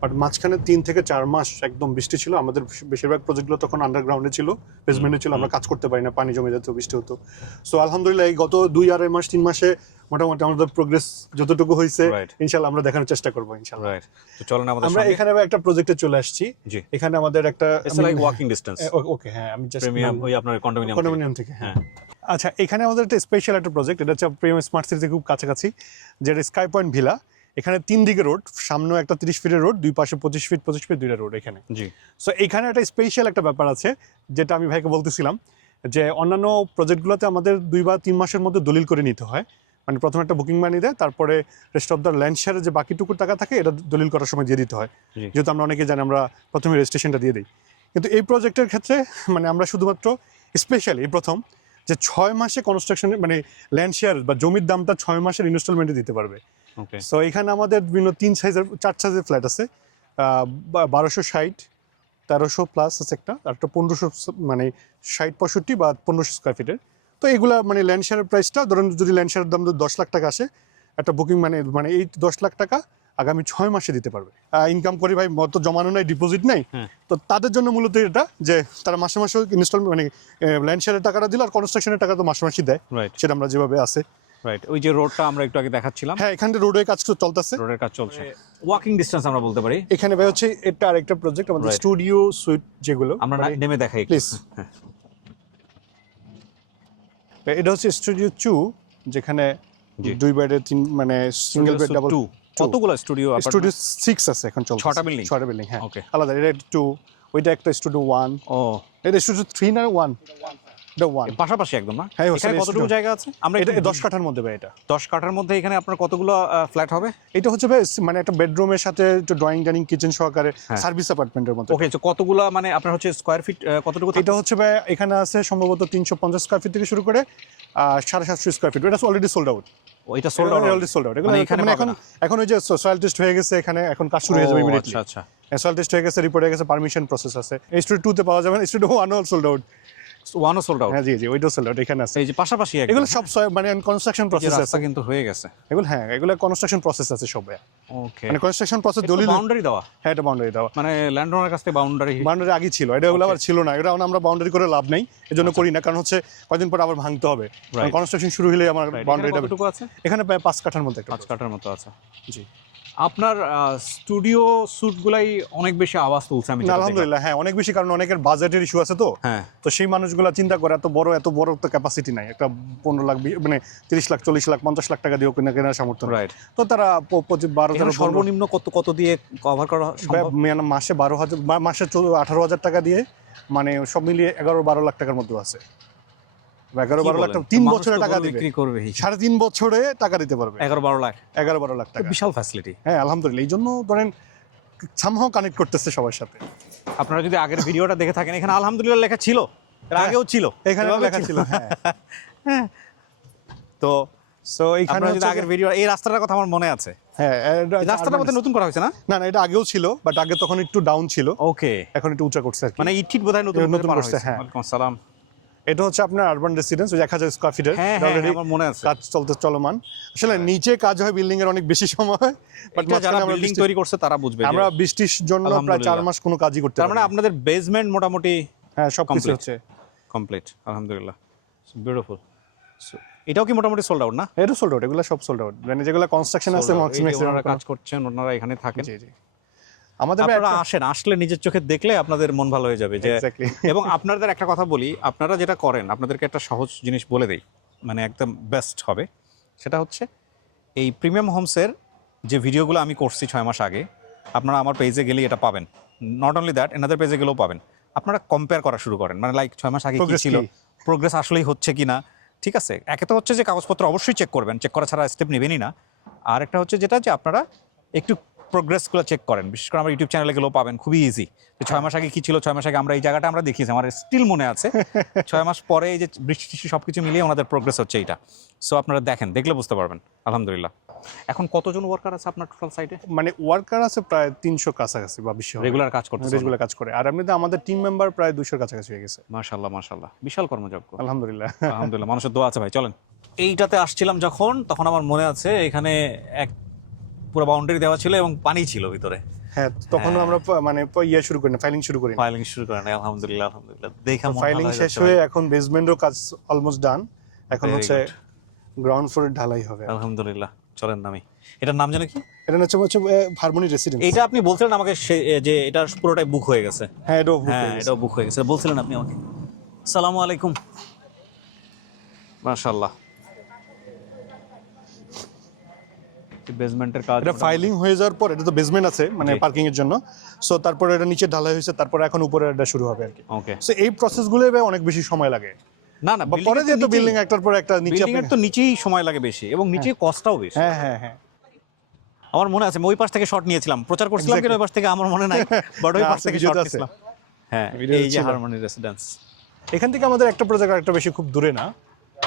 বাট মাঝখানে 3 থেকে 4 মাস একদম বৃষ্টি ছিল। আমাদের বেশিরভাগ প্রজেক্টগুলো তখন আন্ডারগ্রাউন্ডে ছিল, বেসমেন্টে ছিল, আমরা কাজ করতে পারি না, পানি জমে যেত, বৃষ্টি হতো। সো আলহামদুলিল্লাহ এই গত 2-2.5 মাস 3 মাসে মোটামুটি আমাদের প্রোগ্রেস যতটুকু হয়েছে ইনশাআল্লাহ আমরা দেখানোর চেষ্টা করবো ইনশাআল্লাহ। রাইট। তো চলেন আমরা এখানে একটা প্রজেক্টে চলে আসছি। এখানে আমাদের একটা ওয়াকিং ডিসটেন্স। ওকে, হ্যাঁ, আমি জাস্ট প্রিমিয়াম ওই আপনার কন্ডোমিনিয়াম থেকে। হ্যাঁ, আচ্ছা, এখানে আমাদের একটা স্পেশাল একটা প্রজেক্ট, এটা হচ্ছে প্রিমিয়াম স্মার্ট সিটিতে খুব কাছাকাছি, যেটা স্কাই পয়েন্ট ভিলা। এখানে 3 দিকে রোড, সামনেও একটা 30 ফিটের রোড, দুই পাশে 25 ফিট দুইটা রোড এখানে। জি। সো এখানে একটা স্পেশাল একটা ব্যাপার আছে, যেটা আমি ভাইকে বলতেছিলাম, যে অন্যান্য প্রজেক্টগুলোতে আমাদের 2 বা 3 মাসের মধ্যে দলিল করে নিতে হয়। মানে প্রথমে একটা বুকিং বানিয়ে দেয়, তারপরে রেস্ট অফ দ্য ল্যান্ড শেয়ারের যে বাকিটুকু টাকা থাকে এটা দলিল করার সময় দিয়ে দিতে হয়। যেহেতু আমরা অনেকে জানি, আমরা প্রথমে রেজিস্ট্রেশনটা দিয়ে দিই। কিন্তু এই প্রজেক্টের ক্ষেত্রে মানে আমরা শুধুমাত্র স্পেশালি প্রথম যে 6 মাসে কনস্ট্রাকশনের, মানে ল্যান্ড শেয়ার বা জমির দামটা 6 মাসের ইনস্টলমেন্টে দিতে পারবে। সো এখানে আমাদের বিভিন্ন 4 সাইজের ফ্ল্যাট আছে, 1260, 1300 প্লাস আছে একটা, আর একটা 1500, মানে 60-65 বা 1500 স্কোয়ার ফিটের। তো এগুলা মানে ল্যান্ড শেয়ারের প্রাইসটা ধরেন, যদি ল্যান্ড শেয়ারের দাম 10 লাখ টাকা আসে, একটা বুকিং মানে এই 10 লাখ টাকা আগামী 6 মাসে দিতে পারবে। ইনকাম করি ভাই, মতো জমানো নাই, ডিপোজিট নাই, তো তাদের জন্য মূলত এটা যে তারা মাসে মাসে ইনস্টলমেন্ট, মানে ল্যান্ড শেয়ারের টাকাটা দিল, আর কনস্ট্রাকশনের টাকা তো মাসে মাসেই দেয়। সেটা আমরা যেভাবে আছে। রাইট। ওই যে রোডটা আমরা একটু আগে দেখাচ্ছিলাম, হ্যাঁ, এখানে রোডের কাজ চলতেছে, রোডের কাজ চলছে। ওয়াকিং ডিসটেন্স আমরা বলতে পারি। এখানে ভাই হচ্ছে এটা আরেকটা প্রজেক্ট আমাদের স্টুডিও সুইট, যেগুলো আমরা নেমে দেখাই প্লিজ। এটা হচ্ছে স্টুডিও 2, যেখানে 2 বেডের 3, মানে সিঙ্গেল বেড, ডাবল। কতগুলো স্টুডিও 6 আছে এখন চলছে। 6টা বিল্ডিং। হ্যাঁ, আলাদা। এটা 2, ওইটা একটা স্টুডিও 1। ও, এটা স্টুডিও 3 না 1? এটা 1 পাশাপাশি একদম না। হ্যাঁ, এখানে কতটুকু জায়গা আছে? আমরা এটা 10 কাঠার মধ্যে ভাই। এটা 10 কাঠার মধ্যে এখানে আপনার কতগুলো ফ্ল্যাট হবে? এটা হচ্ছে ভাই মানে একটা বেডরুমের সাথে একটু ড্রয়িং ডাইনিং কিচেন সহকারে সার্ভিস অ্যাপার্টমেন্টের মতো। ওকে, তো কতগুলো মানে আপনার হচ্ছে স্কয়ার ফিট কতটুকু? এটা হচ্ছে ভাই এখানে আছে সম্ভবত 350 স্কয়ার ফিট থেকে শুরু করে 750 স্কয়ার ফিট। এটা অলরেডি সোল্ড আউট। ওইটা sold out, already sold out. এগুলো এখন ওই যে সয়েল টেস্ট হয়ে গেছে, এখানে এখন কাজ শুরু হয়ে যাবে ইমিডিয়েটলি। আচ্ছা, সয়েল টেস্ট হয়ে গেছে, রিপোর্ট হয়ে গেছে, পারমিশন প্রসেস আছে। স্টুডিও 2 তে পাওয়া যাবে, স্টুডিও 1 ও সোল্ড আউট। 1ও সোল্ড আউট? হ্যাঁ, জি, ওইটাও সোল্ড আউট এখানে আছে। এই যে পাশাপাশি এগুলো সব মানে কনস্ট্রাকশন প্রসেস আছে, কিন্তু হয়ে গেছে এগুলো। হ্যাঁ, এগুলো কনস্ট্রাকশন প্রসেস আছে সব। ওকে, মানে কনস্ট্রাকশন প্রসেস দলিল বাউন্ডারি দেওয়া। হ্যাঁ, এটা বাউন্ডারি দেওয়া, মানে ল্যান্ডওনারের কাছ থেকে বাউন্ডারি আগে ছিল। এটা ওগুলো আবার ছিল না, এটা আমরা বাউন্ডারি করে লাভ নেই, এজন্য করি না। কারণ হচ্ছে কয়দিন পর আবার ভাঙতে হবে, কনস্ট্রাকশন শুরু হলে আমার বাউন্ডারিটা। কতটুকু আছে এখানে? প্রায় 5 কাঠার মধ্যে, 5 কাঠার মতো আছে। জি। আপনার স্টুডিও স্যুটগুলাই অনেক বেশি আওয়াজ তুলছে আমি। আলহামদুলিল্লাহ, হ্যাঁ, অনেক বেশি, কারণ অনেকের বাজেটের ইস্যু আছে। তো সেই মানুষ মানুষগুলো চিন্তা করে এত বড় তো ক্যাপাসিটি নাই, একটা 15 লাখ মানে 30 লাখ 40 লাখ 50 লাখ টাকা দিয়েও কেনার সামর্থ্য নেই। রাইট। তো তারা 12 সর্বনিম্ন কত দিয়ে কভার করা সম্ভব? মাসে 12,000 মাসে 18,000 টাকা দিয়ে, মানে সব মিলিয়ে 11-12 লাখ টাকার মধ্যে আছে। 11-12 লাখ টাকা 3 বছরে টাকা দিবে, বিক্রি করবে 3.5 বছরে টাকা দিতে পারবে 11-12 লাখ। 11-12 লাখ টাকা, বিশাল ফ্যাসিলিটি। হ্যাঁ আলহামদুলিল্লাহ। এই জন্য ধরেন সামহাও কানেক্ট করতেছে সবার সাথে। আপনারা যদি আগের ভিডিওটা দেখে থাকেন, এখানে আলহামদুলিল্লাহ লেখা ছিল, এর আগেও ছিল, এখানে এভাবে লেখা ছিল। হ্যাঁ তো সো এইখানে আপনারা যদি আগের ভিডিও, এই রাস্তাটার কথা আমার মনে আছে। হ্যাঁ এই রাস্তাটা মধ্যে নতুন করা হয়েছে না? না এটা আগেও ছিল, বাট আগে তখন একটু ডাউন ছিল, ওকে, এখন একটু উঁচা করছে আর কি। মানে ইট বোধহয় নতুন নতুন করা করছে, হয়েছে। হ্যাঁ। ওয়ালাইকুম আসসালাম। এটা হচ্ছে আপনার আরবান রেসিডেন্স, ওই 1000 স্কয়ার ফিটের, হ্যাঁ অলরেডি আমার মনে আছে। কাজ চলমান। আসলে নিচে কাজ হয় বিল্ডিং এর অনেক বেশি সময়, বাট এটা যারা বিল্ডিং তৈরি করছে তারা বুঝবে। আমরা বৃষ্টির জন্য প্রায় 4 মাস কোনো কাজই করতে তার মানে পারিনি। আপনাদের বেসমেন্ট মোটামুটি হ্যাঁ সবকিছু complete। হচ্ছে কমপ্লিট, আলহামদুলিল্লাহ, বিউটিফুল। এটাও কি মোটামুটি সোল্ড আউট না? এটা সোল্ড আউট, এগুলো সব সোল্ড আউট, মানে যেগুলো কনস্ট্রাকশন আছে ম্যাক্সিমাম ওনারা কাজ করছেন, ওনারা এখানে থাকেন। জি জি। আমাদের আপনারা আসেন, আসলে নিজের চোখে দেখলে আপনাদের মন ভালো হয়ে যাবে যে। এক্স্যাক্টলি। এবং আপনাদের একটা কথা বলি, আপনারা যেটা করেন, আপনাদেরকে একটা সহজ জিনিস বলে দেই, মানে একদম বেস্ট হবে। সেটা হচ্ছে এই প্রিমিয়াম হোমসের যে ভিডিওগুলো আমি করছি 6 মাস আগে, আপনারা আমার পেজে গেলেই এটা পাবেন। নট অনলি দ্যাট, এনাদের পেজে গেলেও পাবেন। আপনারা কম্পেয়ার করা শুরু করেন, মানে লাইক 6 মাস আগে কি Progress ছিল, কি? প্রোগ্রেস আসলেই হচ্ছে কিনা। ঠিক আছে, একে তো হচ্ছে যে কাগজপত্র অবশ্যই চেক করবেন, চেক করা ছাড়া স্টেপ নেবেনই না। আর একটা হচ্ছে যেটা যে আপনারা একটু প্রোগ্রেসগুলো চেক করেন, বিশেষ করে আমার ইউটিউব চ্যানেলে গেলেও পাবেন, খুবই ইজি। 6 মাস আগে কি ছিল, 6 মাস আগে আমরা এই জায়গাটা আমরা দেখিয়েছি, আমার স্টিল মনে আছে। 6 মাস পরে এই যে বৃষ্টি সব কিছু মিলিয়ে ওনাদের প্রোগ্রেস হচ্ছে এইটা। সো আপনারা দেখেন, দেখলে বুঝতে পারবেন। আলহামদুলিল্লাহ। এখন কতজন ওয়ার্কার আছে আপনার টোটাল সাইটে? মানে ওয়ার্কার আছে প্রায় 300 কাছাকাছি বা বেশি, রেগুলার কাজ করতেছে, রেগুলার কাজ করে। আর এমনিতে আমাদের টিম মেম্বার প্রায় 200 কাছাকাছি হয়ে গেছে। মাশাআল্লাহ মাশাআল্লাহ, বিশাল কর্মযজ্ঞ। আলহামদুলিল্লাহ। আলহামদুলিল্লাহ, মানুষের দোয়া আছে ভাই। চলেন, এইটাতে আসছিলাম যখন, তখন আমার মনে আছে এখানে এক পুরো বাউন্ডারি দেওয়া ছিল এবং পানি ছিল ভিতরে। হ্যাঁ তখন আমরা মানে শুরু করি না, ফাইলিং শুরু করি। ফাইলিং শুরু করেন, আলহামদুলিল্লাহ আলহামদুলিল্লাহ। দেখা ফাইলিং শেষ হয়ে এখন বেসমেন্টও কাজ অলমোস্ট ডান, এখন Very হচ্ছে গ্রাউন্ড ফ্লোর ঢালাই হবে। আলহামদুলিল্লাহ। চলেন নামি। এটার নাম জানো কি? এটা হচ্ছে হারমোনি রেসিডেন্স। এটা আপনি বলছিলেন আমাকে যে এটা পুরোটাই বুক হয়ে গেছে। হ্যাঁ এটাও বুক হয়ে গেছে বলছিলেন আপনি আমাকে। আসসালামু আলাইকুম। মাশাআল্লাহ, বেসমেন্টের কাজ। এটা ফাইলিং হয়ে যাওয়ার পর, এটা তো বেসমেন্ট আছে মানে পার্কিং এর জন্য, সো তারপরে এটা নিচে ঢালাই হয়েছে, তারপরে এখন উপরে এটা শুরু হবে আর কি। ওকে। সো এই প্রসেসগুলো অনেক বেশি সময় লাগে। না না, পরে যেহেতু বিল্ডিং একটার পর একটা নিচে, বিল্ডিং এর তো নিচেই সময় লাগে বেশি, এবং নিচে কস্টটাও বেশি। হ্যাঁ হ্যাঁ হ্যাঁ। আমার মনে আছে, আমি ওই পাশ থেকে শট নিয়েছিলাম, প্রচার করছিলাম কিন্তু ওই পাশ থেকে আমার মনে নাই, বাট ওই পাশ থেকে শট নিয়েছিলাম। হ্যাঁ, এই যে হারমোনি রেসিডেন্স। এখান থেকে আমাদের একটা প্রজেক্ট আরেকটা বেশি খুব দূরে না,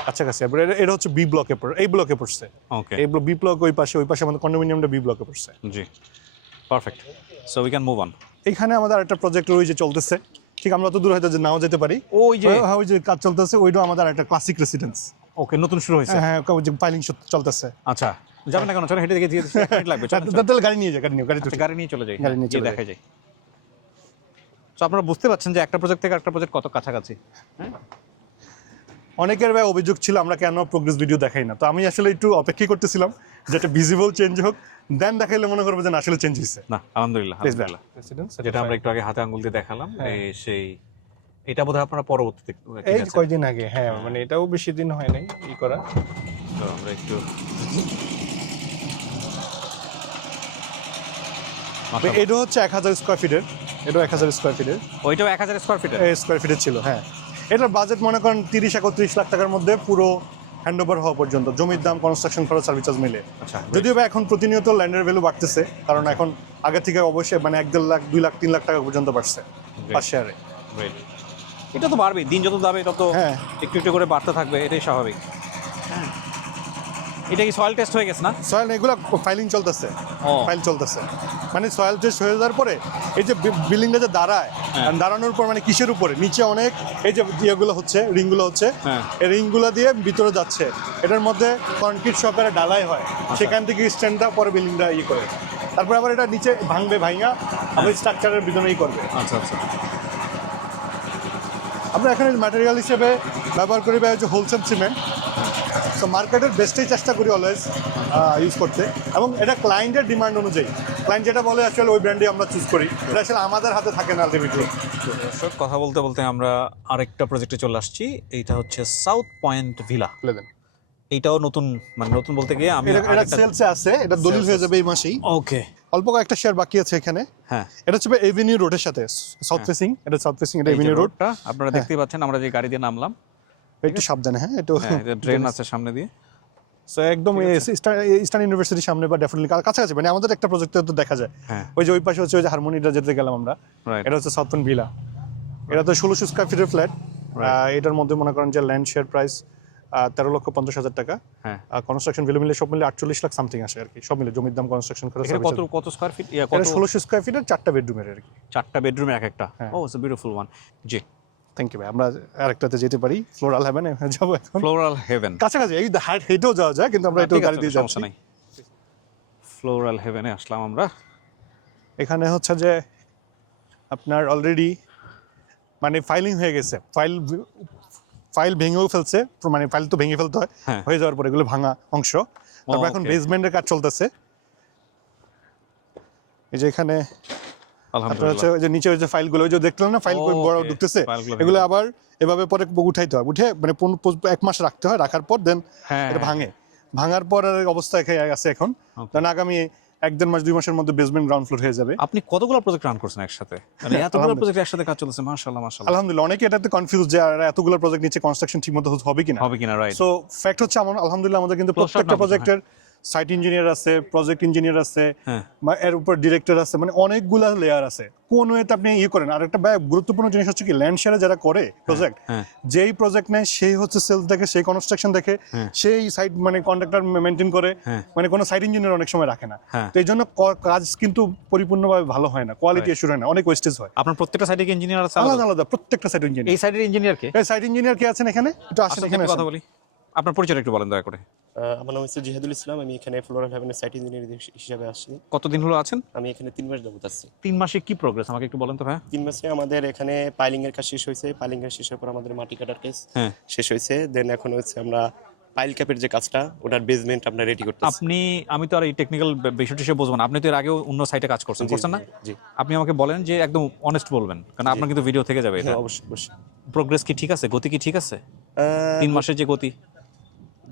কাছাকাছি। এটা হচ্ছে বি ব্লকে, এই ব্লকে পড়ছে। ওকে, এই বি ব্লক ওই পাশে আমাদের কন্ডোমিনিয়ামটা বি ব্লকে পড়ছে। জি, perfect. So we can move on. এখানে আমাদের একটা প্রজেক্ট ওই যে চলতেছে, ঠিক আমরা তো দূর হয়তো যে নাও যেতে পারি, ওই যে ওই যে কাজ চলতেছে, ওইটা আমাদের একটা ক্লাসিক রেসিডেন্স। ওকে, নতুন শুরু হয়েছে। হ্যাঁ ওই যে ফাইলিং চলতেছে। আচ্ছা, যাবেন না কেন? চলো হেঁটে দেখে 1 মিনিট লাগবে। চলো, তাহলে গাড়ি নিয়ে গাড়ি আচ্ছা, গাড়ি নিয়ে চলে যাই, গাড়ি নিয়ে গিয়ে চলে দেখা যায়। তো আপনারা বুঝতে পারছেন যে একটা প্রজেক্ট থেকে একটা প্রজেক্ট কত কাছাকাছি। হ্যাঁ, অনেকের ভাই অভিযোগ ছিল আমরা কেন প্রোগ্রেস ভিডিও দেখাই না, তো আমি আসলে একটু অপেক্ষা করতেছিলাম যেটা ভিজিবল চেঞ্জ হোক, দেন দেখাইলে মনে করবো যে না আসলে চেঞ্জ হয়েছে। না আলহামদুলিল্লাহ, আলহামদুলিল্লাহ। যেটা আমরা একটু আগে হাতে আঙ্গুল দিয়ে দেখালাম, সেই এটা বোধহয় আপনারা পরবর্তীতে এই কয়দিন আগে, হ্যাঁ মানে এটাও বেশি দিন হয় নাই ই করা। তো আমরা একটু এটা হচ্ছে 1000 স্কয়ার ফিটের, এটাও 1000 স্কয়ার ফিটের, ওইটাও 1000 স্কয়ার ফিটের স্কয়ার ফিটের ছিল। হ্যাঁ এটার বাজেট মনে করেন 30-31 লাখ টাকার মধ্যে পুরো হ্যান্ড ওভার হওয়া পর্যন্ত, জমির দাম, কনস্ট্রাকশন খরচ, সার্ভিস চার্জ মিলে। আচ্ছা, যদিও বা এখন প্রতিনিয়ত ল্যান্ডের ভ্যালু বাড়তেছে, কারণ এখন আগে থেকে অবশ্যই মানে 1-1.5 লাখ 2 লাখ 3 লাখ টাকা পর্যন্ত বাড়ছে পার শেয়ারে। এটা তো বাড়বে, দিন যত যাবে তত হ্যাঁ একটু একটু করে বাড়তে থাকবে, এটাই স্বাভাবিক। হ্যাঁ, এটা কি সয়েল টেস্ট হয়ে গেছে না? সয়েল এগুলো ফাইলিং চলতেছে, ফাইল চলতেছে, মানে সয়েল টেস্ট হয়ে যাওয়ার পরে এই যে বিল্ডিংটা যে দাঁড়ায়, দাঁড়ানোর পর মানে কিসের উপরে, নিচে অনেক এই যে ইয়েগুলো হচ্ছে, রিংগুলো হচ্ছে, এই রিংগুলো দিয়ে ভিতরে যাচ্ছে, এটার মধ্যে কনক্রিট সহকারে ঢালাই হয়, সেখান থেকে স্ট্যান্ডটা পরে বিল্ডিংটা ইয়ে করে, তারপরে আবার এটা নিচে ভাঙবে, ভাঙা আবার স্ট্রাকচারের ভিতরেই করবে। আচ্ছা আচ্ছা। আমরা এখানে ম্যাটেরিয়াল হিসেবে ব্যবহার করি হচ্ছে হোলসেল সিমেন্ট। সো মার্কেটের বেস্টেই চেষ্টা করি অলওয়েজ ইউজ করতে, এবং এটা ক্লায়েন্টের ডিমান্ড অনুযায়ী। ক্লায়েন্ট যেটা বলে আসলে ওই ব্র্যান্ডে আমরা চুজ করি, এটা আসলে আমাদের হাতে থাকে না আলটিমেটলি। দর্শক, কথা বলতে বলতে আমরা আরেকটা প্রজেক্টে চলে আসছি। এইটা হচ্ছে সাউথ পয়েন্ট ভিলা। এইটাও নতুন, মানে নতুন বলতে গিয়ে আমি এটা সেলসে আছে, এটা দলিল হয়ে যাবে এই মাসেই। ওকে, অল্প কয়েকটা শেয়ার বাকি আছে এখানে। হ্যাঁ, এটা হচ্ছে এভিনিউ রোডের সাথে সাউথ ফেসিং, এটা সাউথ ফেসিং, এটা এভিনিউ রোড। রোডটা আপনারা দেখতেই পাচ্ছেন, আমরা যে গাড়ি দিয়ে নামলাম, একটু সাবধানে, হ্যাঁ একটু ড্রেন আছে সামনে দিয়ে। সো একদম ইস্টার্ন ইউনিভার্সিটির সামনে বা ডেফিনেটলি কাছাকাছি, মানে আমাদের একটা প্রজেক্টে তো দেখা যায়। হ্যাঁ, ওই যে ওই পাশে হচ্ছে ওই যে হারমোনিটা যেতে গেলাম আমরা, রাইট। এটা হচ্ছে সাউথ পয়েন্ট ভিলা। এটা তো 1600 স্কয়ার ফিটের ফ্ল্যাট। এটার মধ্যে মনে করেন যে ল্যান্ড শেয়ার প্রাইস 13,50,000 টাকা। হ্যাঁ, কনস্ট্রাকশন ভ্যালু মিলে সব মিলে 48 লাখ সামথিং আসে আর কি, সব মিলে জমির দাম, কনস্ট্রাকশন খরচ। এখানে কত স্কয়ার ফিট? এটা 1600 স্কয়ার ফিটের 4টা বেডরুমের আর কি। 4টা বেডরুমের এক একটা। হ্যাঁ। ও, ইটস আ বিউটিফুল ওয়ান। জি, থ্যাংক ইউ ভাই। আমরা আরেকটাতে যেতে পারি, ফ্লোরাল হেভেনে যাবো এখন। Floral heaven. কাছাকাছি, এই হেঁটেও যাওয়া যায়, কিন্তু আমরা একটু গাড়ি দিয়ে যাচ্ছি। ফ্লোরাল হেভেনে আসলাম আমরা। এখানে হচ্ছে যে আপনার অলরেডি মানে ফাইলিং হয়ে গেছে, ফাইল ভেঙেও ফেলছে, মানে ফাইল তো ভেঙে ফেলতে হয়, হ্যাঁ। হয়ে যাওয়ার পর এগুলো ভাঙা অংশ। তারপর এখন okay. বেসমেন্টের কাজ চলতেছে। এই যে এখানে আপনার আলহামদুলিল্লাহ। হচ্ছে ওই যে নিচে ওই যে ফাইলগুলো, ওই যে দেখলেন না ফাইল Okay, বড় ঢুকতেছে, ফাইলগুলো এগুলো ভেঙে আবার এভাবে পরে উঠাইতে হয়, উঠে মানে 1 মাস রাখতে হয়, রাখার পর দেন হ্যাঁ, এটা ভাঙে। ভাঙার পর আর অবস্থা আছে এখন, Okay. কারণ আগামী 1-1.5 মাস 2 মাসের মধ্যে বেসমেন্ট গ্রাউন্ড ফ্লোর হয়ে যাবে। আপনি কতগুলো প্রজেক্ট রান করছেন একসাথে? মানে এতগুলো প্রজেক্ট একসাথে কাজ চলছে, মাশাআল্লাহ মাশাআল্লাহ। আলহামদুলিল্লাহ, অনেকে এটাতে কনফিউজ যে আর এতগুলো প্রজেক্ট নিচে কনস্ট্রাকশন ঠিকমতো হবে কিনা। হবে কিনা, রাইট। সো ফ্যাক্ট হচ্ছে আলহামদুলিল্লাহ আমাদের কিন্তু Close shot প্রত্যেকটা নাম, প্রজেক্টের সাইট ইঞ্জিনিয়ার আছে, প্রজেক্ট ইঞ্জিনিয়ার আছে, হ্যাঁ, এর উপর ডিরেক্টর আছে, মানে অনেকগুলা লেয়ার আছে। কোন ওয়েতে আপনি করেন। আর একটা গুরুত্বপূর্ণ জিনিস হচ্ছে কি, ল্যান্ড শেয়ারে যারা করে প্রজেক্ট, হ্যাঁ, যেই প্রজেক্ট নেয় সেই হচ্ছে সেলস দেখে, সেই কনস্ট্রাকশন দেখে, হ্যাঁ। সেই সাইট মানে কন্ট্রাক্টর মেনটেন করে, হ্যাঁ। মানে কোনো সাইট ইঞ্জিনিয়ার অনেক সময় রাখে না। হ্যাঁ। তো এই জন্য কাজ কিন্তু পরিপূর্ণভাবে ভালো হয় না, কোয়ালিটি এশিওর হয় না, অনেক ওয়েস্টেজ হয়। আপনার প্রত্যেকটা সাইডে কি ইঞ্জিনিয়ার আছে? আলাদা আলাদা প্রত্যেকটা সাইট ইঞ্জিনিয়ার। এই সাইডের ইঞ্জিনিয়ার কে? এই সাইট ইঞ্জিনিয়ার কে আছেন এখানে? একটু আসেন আসলে এখানে কথা বলি। আপনার পরিচয় একটু বলেন দয়া করে। আমার নাম হচ্ছে জিহাদুল ইসলাম। আমি এখানে ফ্লোরাল হেভেনের সাইট ইঞ্জিনিয়ার হিসেবে আসছি। কতদিন হলো আছেন? আমি এখানে 3 মাস যাবত আসছি। 3 মাসে কি প্রোগ্রেস আমাকে একটু বলেন তো ভাই। 3 মাসে আমাদের এখানে পাইলিং এর কাজ শেষ হয়েছে। পাইলিং এর শেষের পর আমাদের মাটি কাটার কাজ হ্যাঁ, শেষ হয়েছে। দেন এখন হচ্ছে আমরা পাইল ক্যাপের যে কাজটা, ওটার বেসমেন্ট আমরা রেডি করতেছি। আমি তো আর এই টেকনিক্যাল বিষয়টি সে বুঝবো না। আপনি তো এর আগেও অন্য সাইটে কাজ করছেন না? জি, আপনি আমাকে বলেন যে একদম অনেস্ট বলবেন, কারণ আপনার কিন্তু ভিডিও থেকে যাবে এটা। হ্যাঁ, অবশ্যই অবশ্যই। প্রোগ্রেস কি ঠিক আছে? গতি কি ঠিক আছে? আহ, 3 মাসের যে গতি,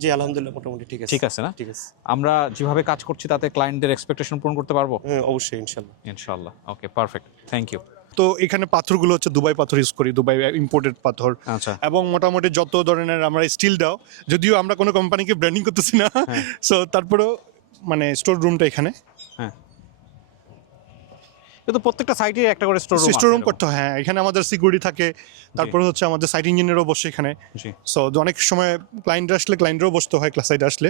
জি আলহামদুলিল্লাহ মোটামুটি ঠিক আছে। ঠিক আছে না? ঠিক আছে, আমরা যেভাবে কাজ করছি তাতে ক্লায়েন্টদের এক্সপেকটেশন পূরণ করতে পারবো হ্যাঁ অবশ্যই ইনশাআল্লাহ। ইনশাআল্লাহ। ওকে, পারফেক্ট, থ্যাংক ইউ। তো এখানে পাথরগুলো হচ্ছে দুবাই পাথর ইউজ করি, দুবাই ইম্পোর্টেড পাথর। আচ্ছা, এবং মোটামুটি যত ধরনের আমরা স্টিল দাও, যদিও আমরা কোনো কোম্পানিকে ব্র্যান্ডিং করতেছি না, সো তারপরেও মানে স্টোর রুমটা এখানে হ্যাঁ, কিন্তু প্রত্যেকটা সাইটে একটা করে স্টোর রুম করতে হয়। হ্যাঁ, এখানে আমাদের সিকিউরিটি থাকে, তারপরে হচ্ছে আমাদের সাইট ইঞ্জিনিয়ারও বসে এখানে। জি, সো অনেক সময় ক্লায়েন্ট আসলে ক্লায়েন্টরাও বসতে হয় সাইটে আসলে।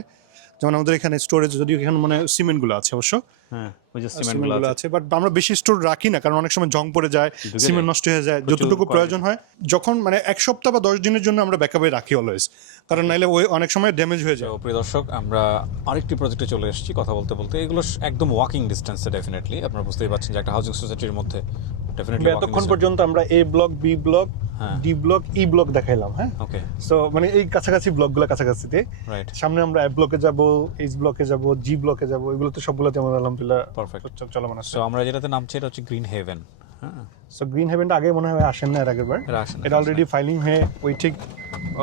যেমন আমাদের এখানে স্টোরেজ, যদিও এখানে মানে সিমেন্টগুলো আছে অবশ্য, হ্যাঁ, ওই যে সিমেন্টগুলো সিমেন্টগুলো আছে, বাট আমরা বেশি স্টোর রাখি না, কারণ অনেক সময় জং পড়ে যায়, সিমেন্ট নষ্ট হয়ে যায়। প্রচুর যতটুকু quality। প্রয়োজন হয়, যখন মানে 1 সপ্তাহ বা 10 দিনের জন্য আমরা ব্যাকআপে রাখি অলওয়েজ, কারণ নাইলে ওই অনেক সময় ড্যামেজ হয়ে যায়। তো প্রিয় দর্শক, আমরা আরেকটি প্রজেক্টে চলে এসেছি কথা বলতে বলতে। এগুলো একদম ওয়াকিং ডিস্টেন্সে, ডেফিনেটলি আপনারা বুঝতেই পারছেন যে একটা হাউজিং সোসাইটির মধ্যে ডেফিনেটলি এতক্ষণ পর্যন্ত আমরা এ ব্লক, বি ব্লক, হ্যাঁ। ডি ব্লক, ই ব্লক দেখাইলাম। হ্যাঁ, ওকে, সো মানে এই কাছাকাছি ব্লকগুলো কাছাকাছিতে, রাইট, সামনে আমরা এ ব্লকে যাব, এইচ ব্লকে যাব, জি ব্লকে যাব, এগুলো তো সবগুলোতে আমাদের আলহামদুলিল্লাহ পারফেক্ট। চলমান আছে। সো আমরা যেটাতে নামছি এটা হচ্ছে গ্রিন হেভেন। হ্যাঁ, সো গ্রিন হেভেনটা আগে মনে হয় আসেন না, এর আগের বার এটা আসেন না, এটা অলরেডি ফাইলিং হয়ে ওই ঠিক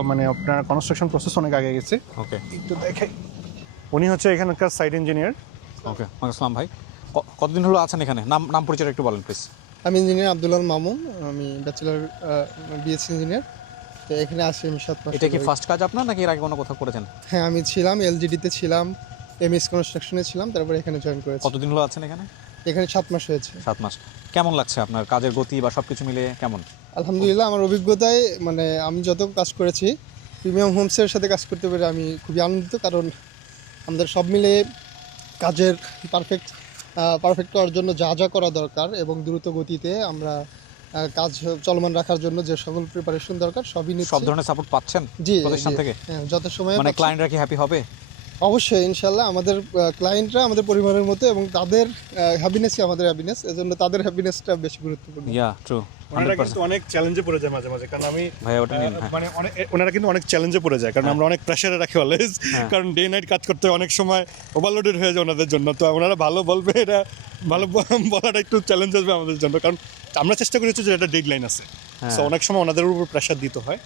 মানে আপনার কনস্ট্রাকশন প্রসেস অনেক আগে গেছে। ওকে, একটু দেখে, উনি হচ্ছে এখানকার সাইট ইঞ্জিনিয়ার। ওকে, আসসালাম ভাই। কতদিন হলো আছেন এখানে? নাম পরিচয় একটু বলেন প্লিজ। আমি ইঞ্জিনিয়ার আব্দুল্লাহ মামুন, আমি ব্যাচেলর বিএসসি ইঞ্জিনিয়ার। তো এখানে আসি আমি 7 মাস। এটা কি ফার্স্ট কাজ আপনার, নাকি এর আগে কোনো কোথাও করেছেন? হ্যাঁ, আমি ছিলাম এলজিডিতে ছিলাম, এমএস কনস্ট্রাকশনে ছিলাম, তারপরে এখানে জয়েন করেছি। কতদিন হলো আছেন এখানে? এখানে 7 মাস হয়েছে। 7 মাস। কেমন লাগছে আপনার কাজের গতি বা সবকিছু মিলিয়ে কেমন? আলহামদুলিল্লাহ, আমার অভিজ্ঞতায় মানে আমি যত কাজ করেছি প্রিমিয়াম হোমসের সাথে কাজ করতে পেরে আমি খুবই আনন্দিত, কারণ আমাদের সব মিলে কাজের পারফেক্ট করার জন্য যা যা করা দরকার এবং দ্রুত গতিতে আমরা কাজ চলমান রাখার জন্য যে সকল প্রিপারেশন দরকার সবই নিচ্ছি। সব ধরনের সাপোর্ট পাচ্ছেন জি, প্রতিষ্ঠান থেকে? হ্যাঁ, যত সময় মানে ক্লায়েন্টরা কি হ্যাপি হবে? অবশ্যই ইনশাল্লাহ। আমাদের ক্লায়েন্টরা আমাদের পরিবারের মতো এবং তাদের হ্যাপিনেসই আমাদের হ্যাপিনেস, এজন্য তাদের হ্যাপিনেসটা বেশি গুরুত্বপূর্ণ। ইয়া ট্রু। ওনারা কিন্তু অনেক চ্যালেঞ্জে পড়ে যায় মাঝে মাঝে, কারণ আমি ভাই ওটা নিন, হ্যাঁ। মানে অনেক ওনারা কিন্তু অনেক চ্যালেঞ্জে পড়ে যায়, কারণ আমরা অনেক প্রেশারে রাখি অলওয়েজ, কারণ ডে নাইট কাজ করতে অনেক সময় ওভারলোডেড হয়ে যায় ওনাদের জন্য। তো ওনারা ভালো বলবে, এটা ভালো বলাটা একটু চ্যালেঞ্জ আসবে আমাদের জন্য, কারণ আমরা চেষ্টা করেছি যে একটা ডেডলাইন আছে, সো অনেক সময় ওনাদের উপর প্রেশার দিতে হয়।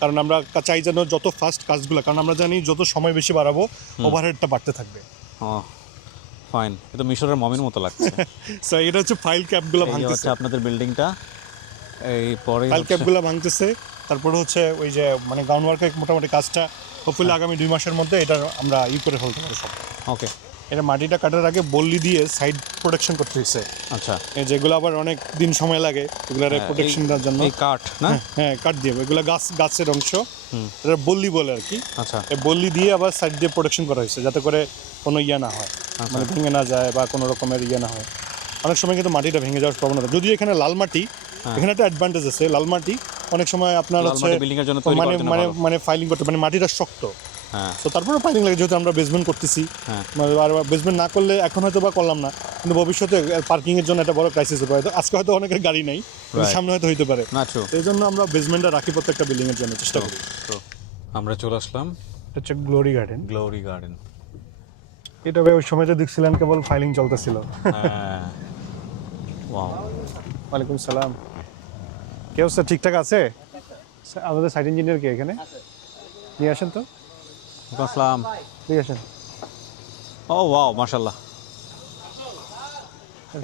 কারণ আমরা চাই যেন যত ফাস্ট কাজগুলো, কারণ আমরা জানি যত সময় বেশি বাড়াবো ওভারহেডটা বাড়তে থাকবে। ফাইন, এটা মিশরের মমির মতো লাগছে। সো এটা হচ্ছে ফাইল ক্যাপগুলো এই ভাঙতেছে, হচ্ছে আপনাদের বিল্ডিংটা, এই পরে ফাইল ক্যাপগুলো ভাঙতেছে। তারপরে হচ্ছে ওই যে মানে গ্রাউন্ড ওয়ার্কের মোটামুটি কাজটা হোপফুলি আগামী 2 মাসের মধ্যে এটা আমরা করে ফেলতে পারবো সব। ওকে, এটা মাটিটা কাটার আগে বল্লি দিয়ে সাইড প্রোটেকশন করতে হয়েছে, আচ্ছা। যেগুলো আবার অনেক দিন সময় লাগে এগুলোর প্রোটেকশন দেওয়ার জন্য। এই কাঠ না? হ্যাঁ, কাট দিয়ে এগুলো গাছের অংশ, এটা বল্লি বলে আর কি। আচ্ছা, এই বল্লি দিয়ে আবার সাইড দিয়ে প্রোটেকশন করা হয়েছে, যাতে করে কোনো ইয়ে না হয়, মানে ভেঙে না যায় বা কোনো রকমের ইয়ে না হয়। অনেক সময় কিন্তু মাটিটা ভেঙে যাওয়ার প্রবণতা, যদিও এখানে লাল মাটি, এখানে একটা অ্যাডভান্টেজ আছে, লাল মাটি অনেক সময় আপনার লাল হচ্ছে মাটি বিল্ডিং এর জন্য তৈরি মানে করার জন্য মানে ভালো। মানে ফাইলিং করতে, মানে মাটিটা শক্ত, হ্যাঁ, তো তারপরে ফাইলিং লাগে, যেহেতু আমরা বেসমেন্ট করতেছি। হ্যাঁ। আর বেসমেন্ট না করলে এখন হয়তো বা করলাম না, কিন্তু ভবিষ্যতে পার্কিং এর জন্য একটা বড় ক্রাইসিস হতে পারে। তো আজকে হয়তো অনেকের গাড়ি নাই, কিন্তু Right. সামনে হয়তো হইতে পারে, না ট্রু। এই জন্য আমরা বেসমেন্টটা রাখি প্রত্যেকটা বিল্ডিং এর জন্য চেষ্টা করি। আমরা চলে আসলাম এটা হচ্ছে গ্লোরি গার্ডেন। Glory garden. এটা ওই সময় তো দেখছিলেন কেবল ফাইলিং চলতেছিল। হ্যাঁ, ওয়াও। ওয়ালাইকুম সালাম, কে অবস্থা, ঠিকঠাক আছে? আমাদের সাইট ইঞ্জিনিয়ার কে এখানে নিয়ে আসেন তো, আসসালাম। নিয়ে আসেন। ও ওয়াও, মাশাআল্লাহ।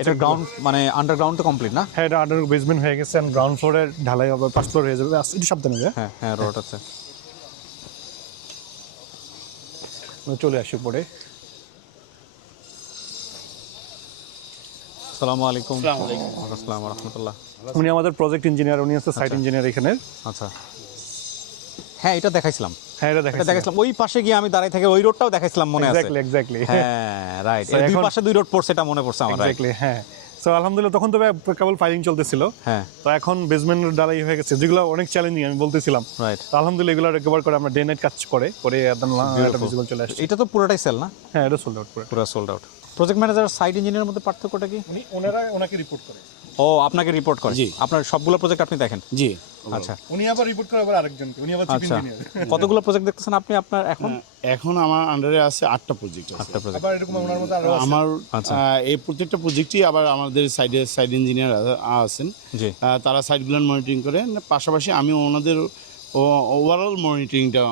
এটা গ্রাউন্ড মানে আন্ডারগ্রাউন্ড তো কমপ্লিট না? হ্যাঁ, এটা আন্ডার বেসমেন্ট হয়ে গেছে, গ্রাউন্ড ফ্লোরে ঢালাই হবে, 5 ফ্লোর হয়ে যাবে। একটু সাবধানে যায়, হ্যাঁ হ্যাঁ, রোড আছে। চলে আসি পরে। আসসালামু আলাইকুম। আসসালাম ওয়া রাহমাতুল্লাহ। উনি আমাদের প্রজেক্ট ইঞ্জিনিয়ার, উনি হচ্ছে সাইট ইঞ্জিনিয়ার এখানে। আচ্ছা, হ্যাঁ এটা দেখাইছিলাম, হ্যাঁ, এটা এটা দেখাইছিলাম। ওই পাশে গিয়ে আমি দাঁড়াই থেকে ওই রোডটাও দেখাইছিলাম, মনে আছে? এক্স্যাক্টলি। হ্যাঁ, রাইট। So এই দুই এখন- পাশে 2 রোড পড়ছে, এটা মনে পড়ছে আমার। এক্স্যাক্টলি, হ্যাঁ। সো আলহামদুলিল্লাহ, তখন তো কেবল ফাইলিং চলতেছিল, হ্যাঁ, তো এখন বেসমেন্টের ঢালাই হয়ে গেছে, যেগুলো অনেক চ্যালেঞ্জিং আমি বলতেছিলাম। রাইট। তো আলহামদুলিল্লাহ এগুলো রিকভার করে আমরা ডে নাইট কাজ করে একদম একটা ভিজিবল চলে আসছে। এটা তো পুরোটাই সেল না? হ্যাঁ, এটা সোল্ড আউট করে। পুরো sold out. Project manager site ইঞ্জিনিয়ারের মধ্যে পার্থক্যটা কি? ওনাকে রিপোর্ট করে। ও, আপনাকে রিপোর্ট করে? আপনার সবগুলো প্রজেক্ট আপনি দেখেন? জি। আচ্ছা উনি আবার রিপোর্ট করে আবার আরেকজনকে, উনি আবার চিফ আচ্ছা। ইঞ্জিনিয়ার। কতগুলো প্রজেক্ট দেখতেছেন আপনি আপনার এখন? এখন আমার আন্ডারে আছে 8টা প্রজেক্ট আছে। 8টা প্রজেক্ট। আবার এরকম ওনার মধ্যে আরো আছে। আমার আচ্ছা। এই প্রত্যেকটা প্রজেক্টই আবার আমাদের সাইড ইঞ্জিনিয়ার আছেন, জি। তারা সাইটগুলো মনিটরিং করে, পাশাপাশি আমি ওনাদের ওভারঅল মনিটরিংটা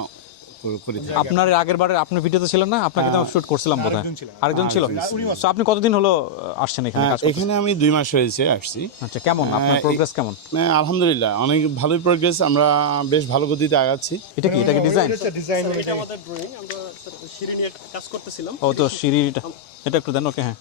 করে থাকি। আপনার আগের বারে আপনার ভিডিওতে ছিলেন না? আপনাকে তো শুট করছিলাম বোধহয়। আরেকজন ছিল। সো আপনি কতদিন হলো আসছেন এখানে কাজ করতে? এখানে আমি 2 মাস হয়েছে আসছি। আচ্ছা, কেমন আপনার প্রোগ্রেস কেমন? আলহামদুলিল্লাহ অনেক ভালোই প্রোগ্রেস, আমরা বেশ ভালো গতিতে আগাচ্ছি। এটা কি, এটা কি ডিজাইন? ডিজাইন এটা আমাদের ড্রয়িং, আমরা সিঁড়ি নিয়ে কাজ করতেছিলাম। ও তো সিঁড়িটা, এটা একটু দেন। ওকে, হ্যাঁ।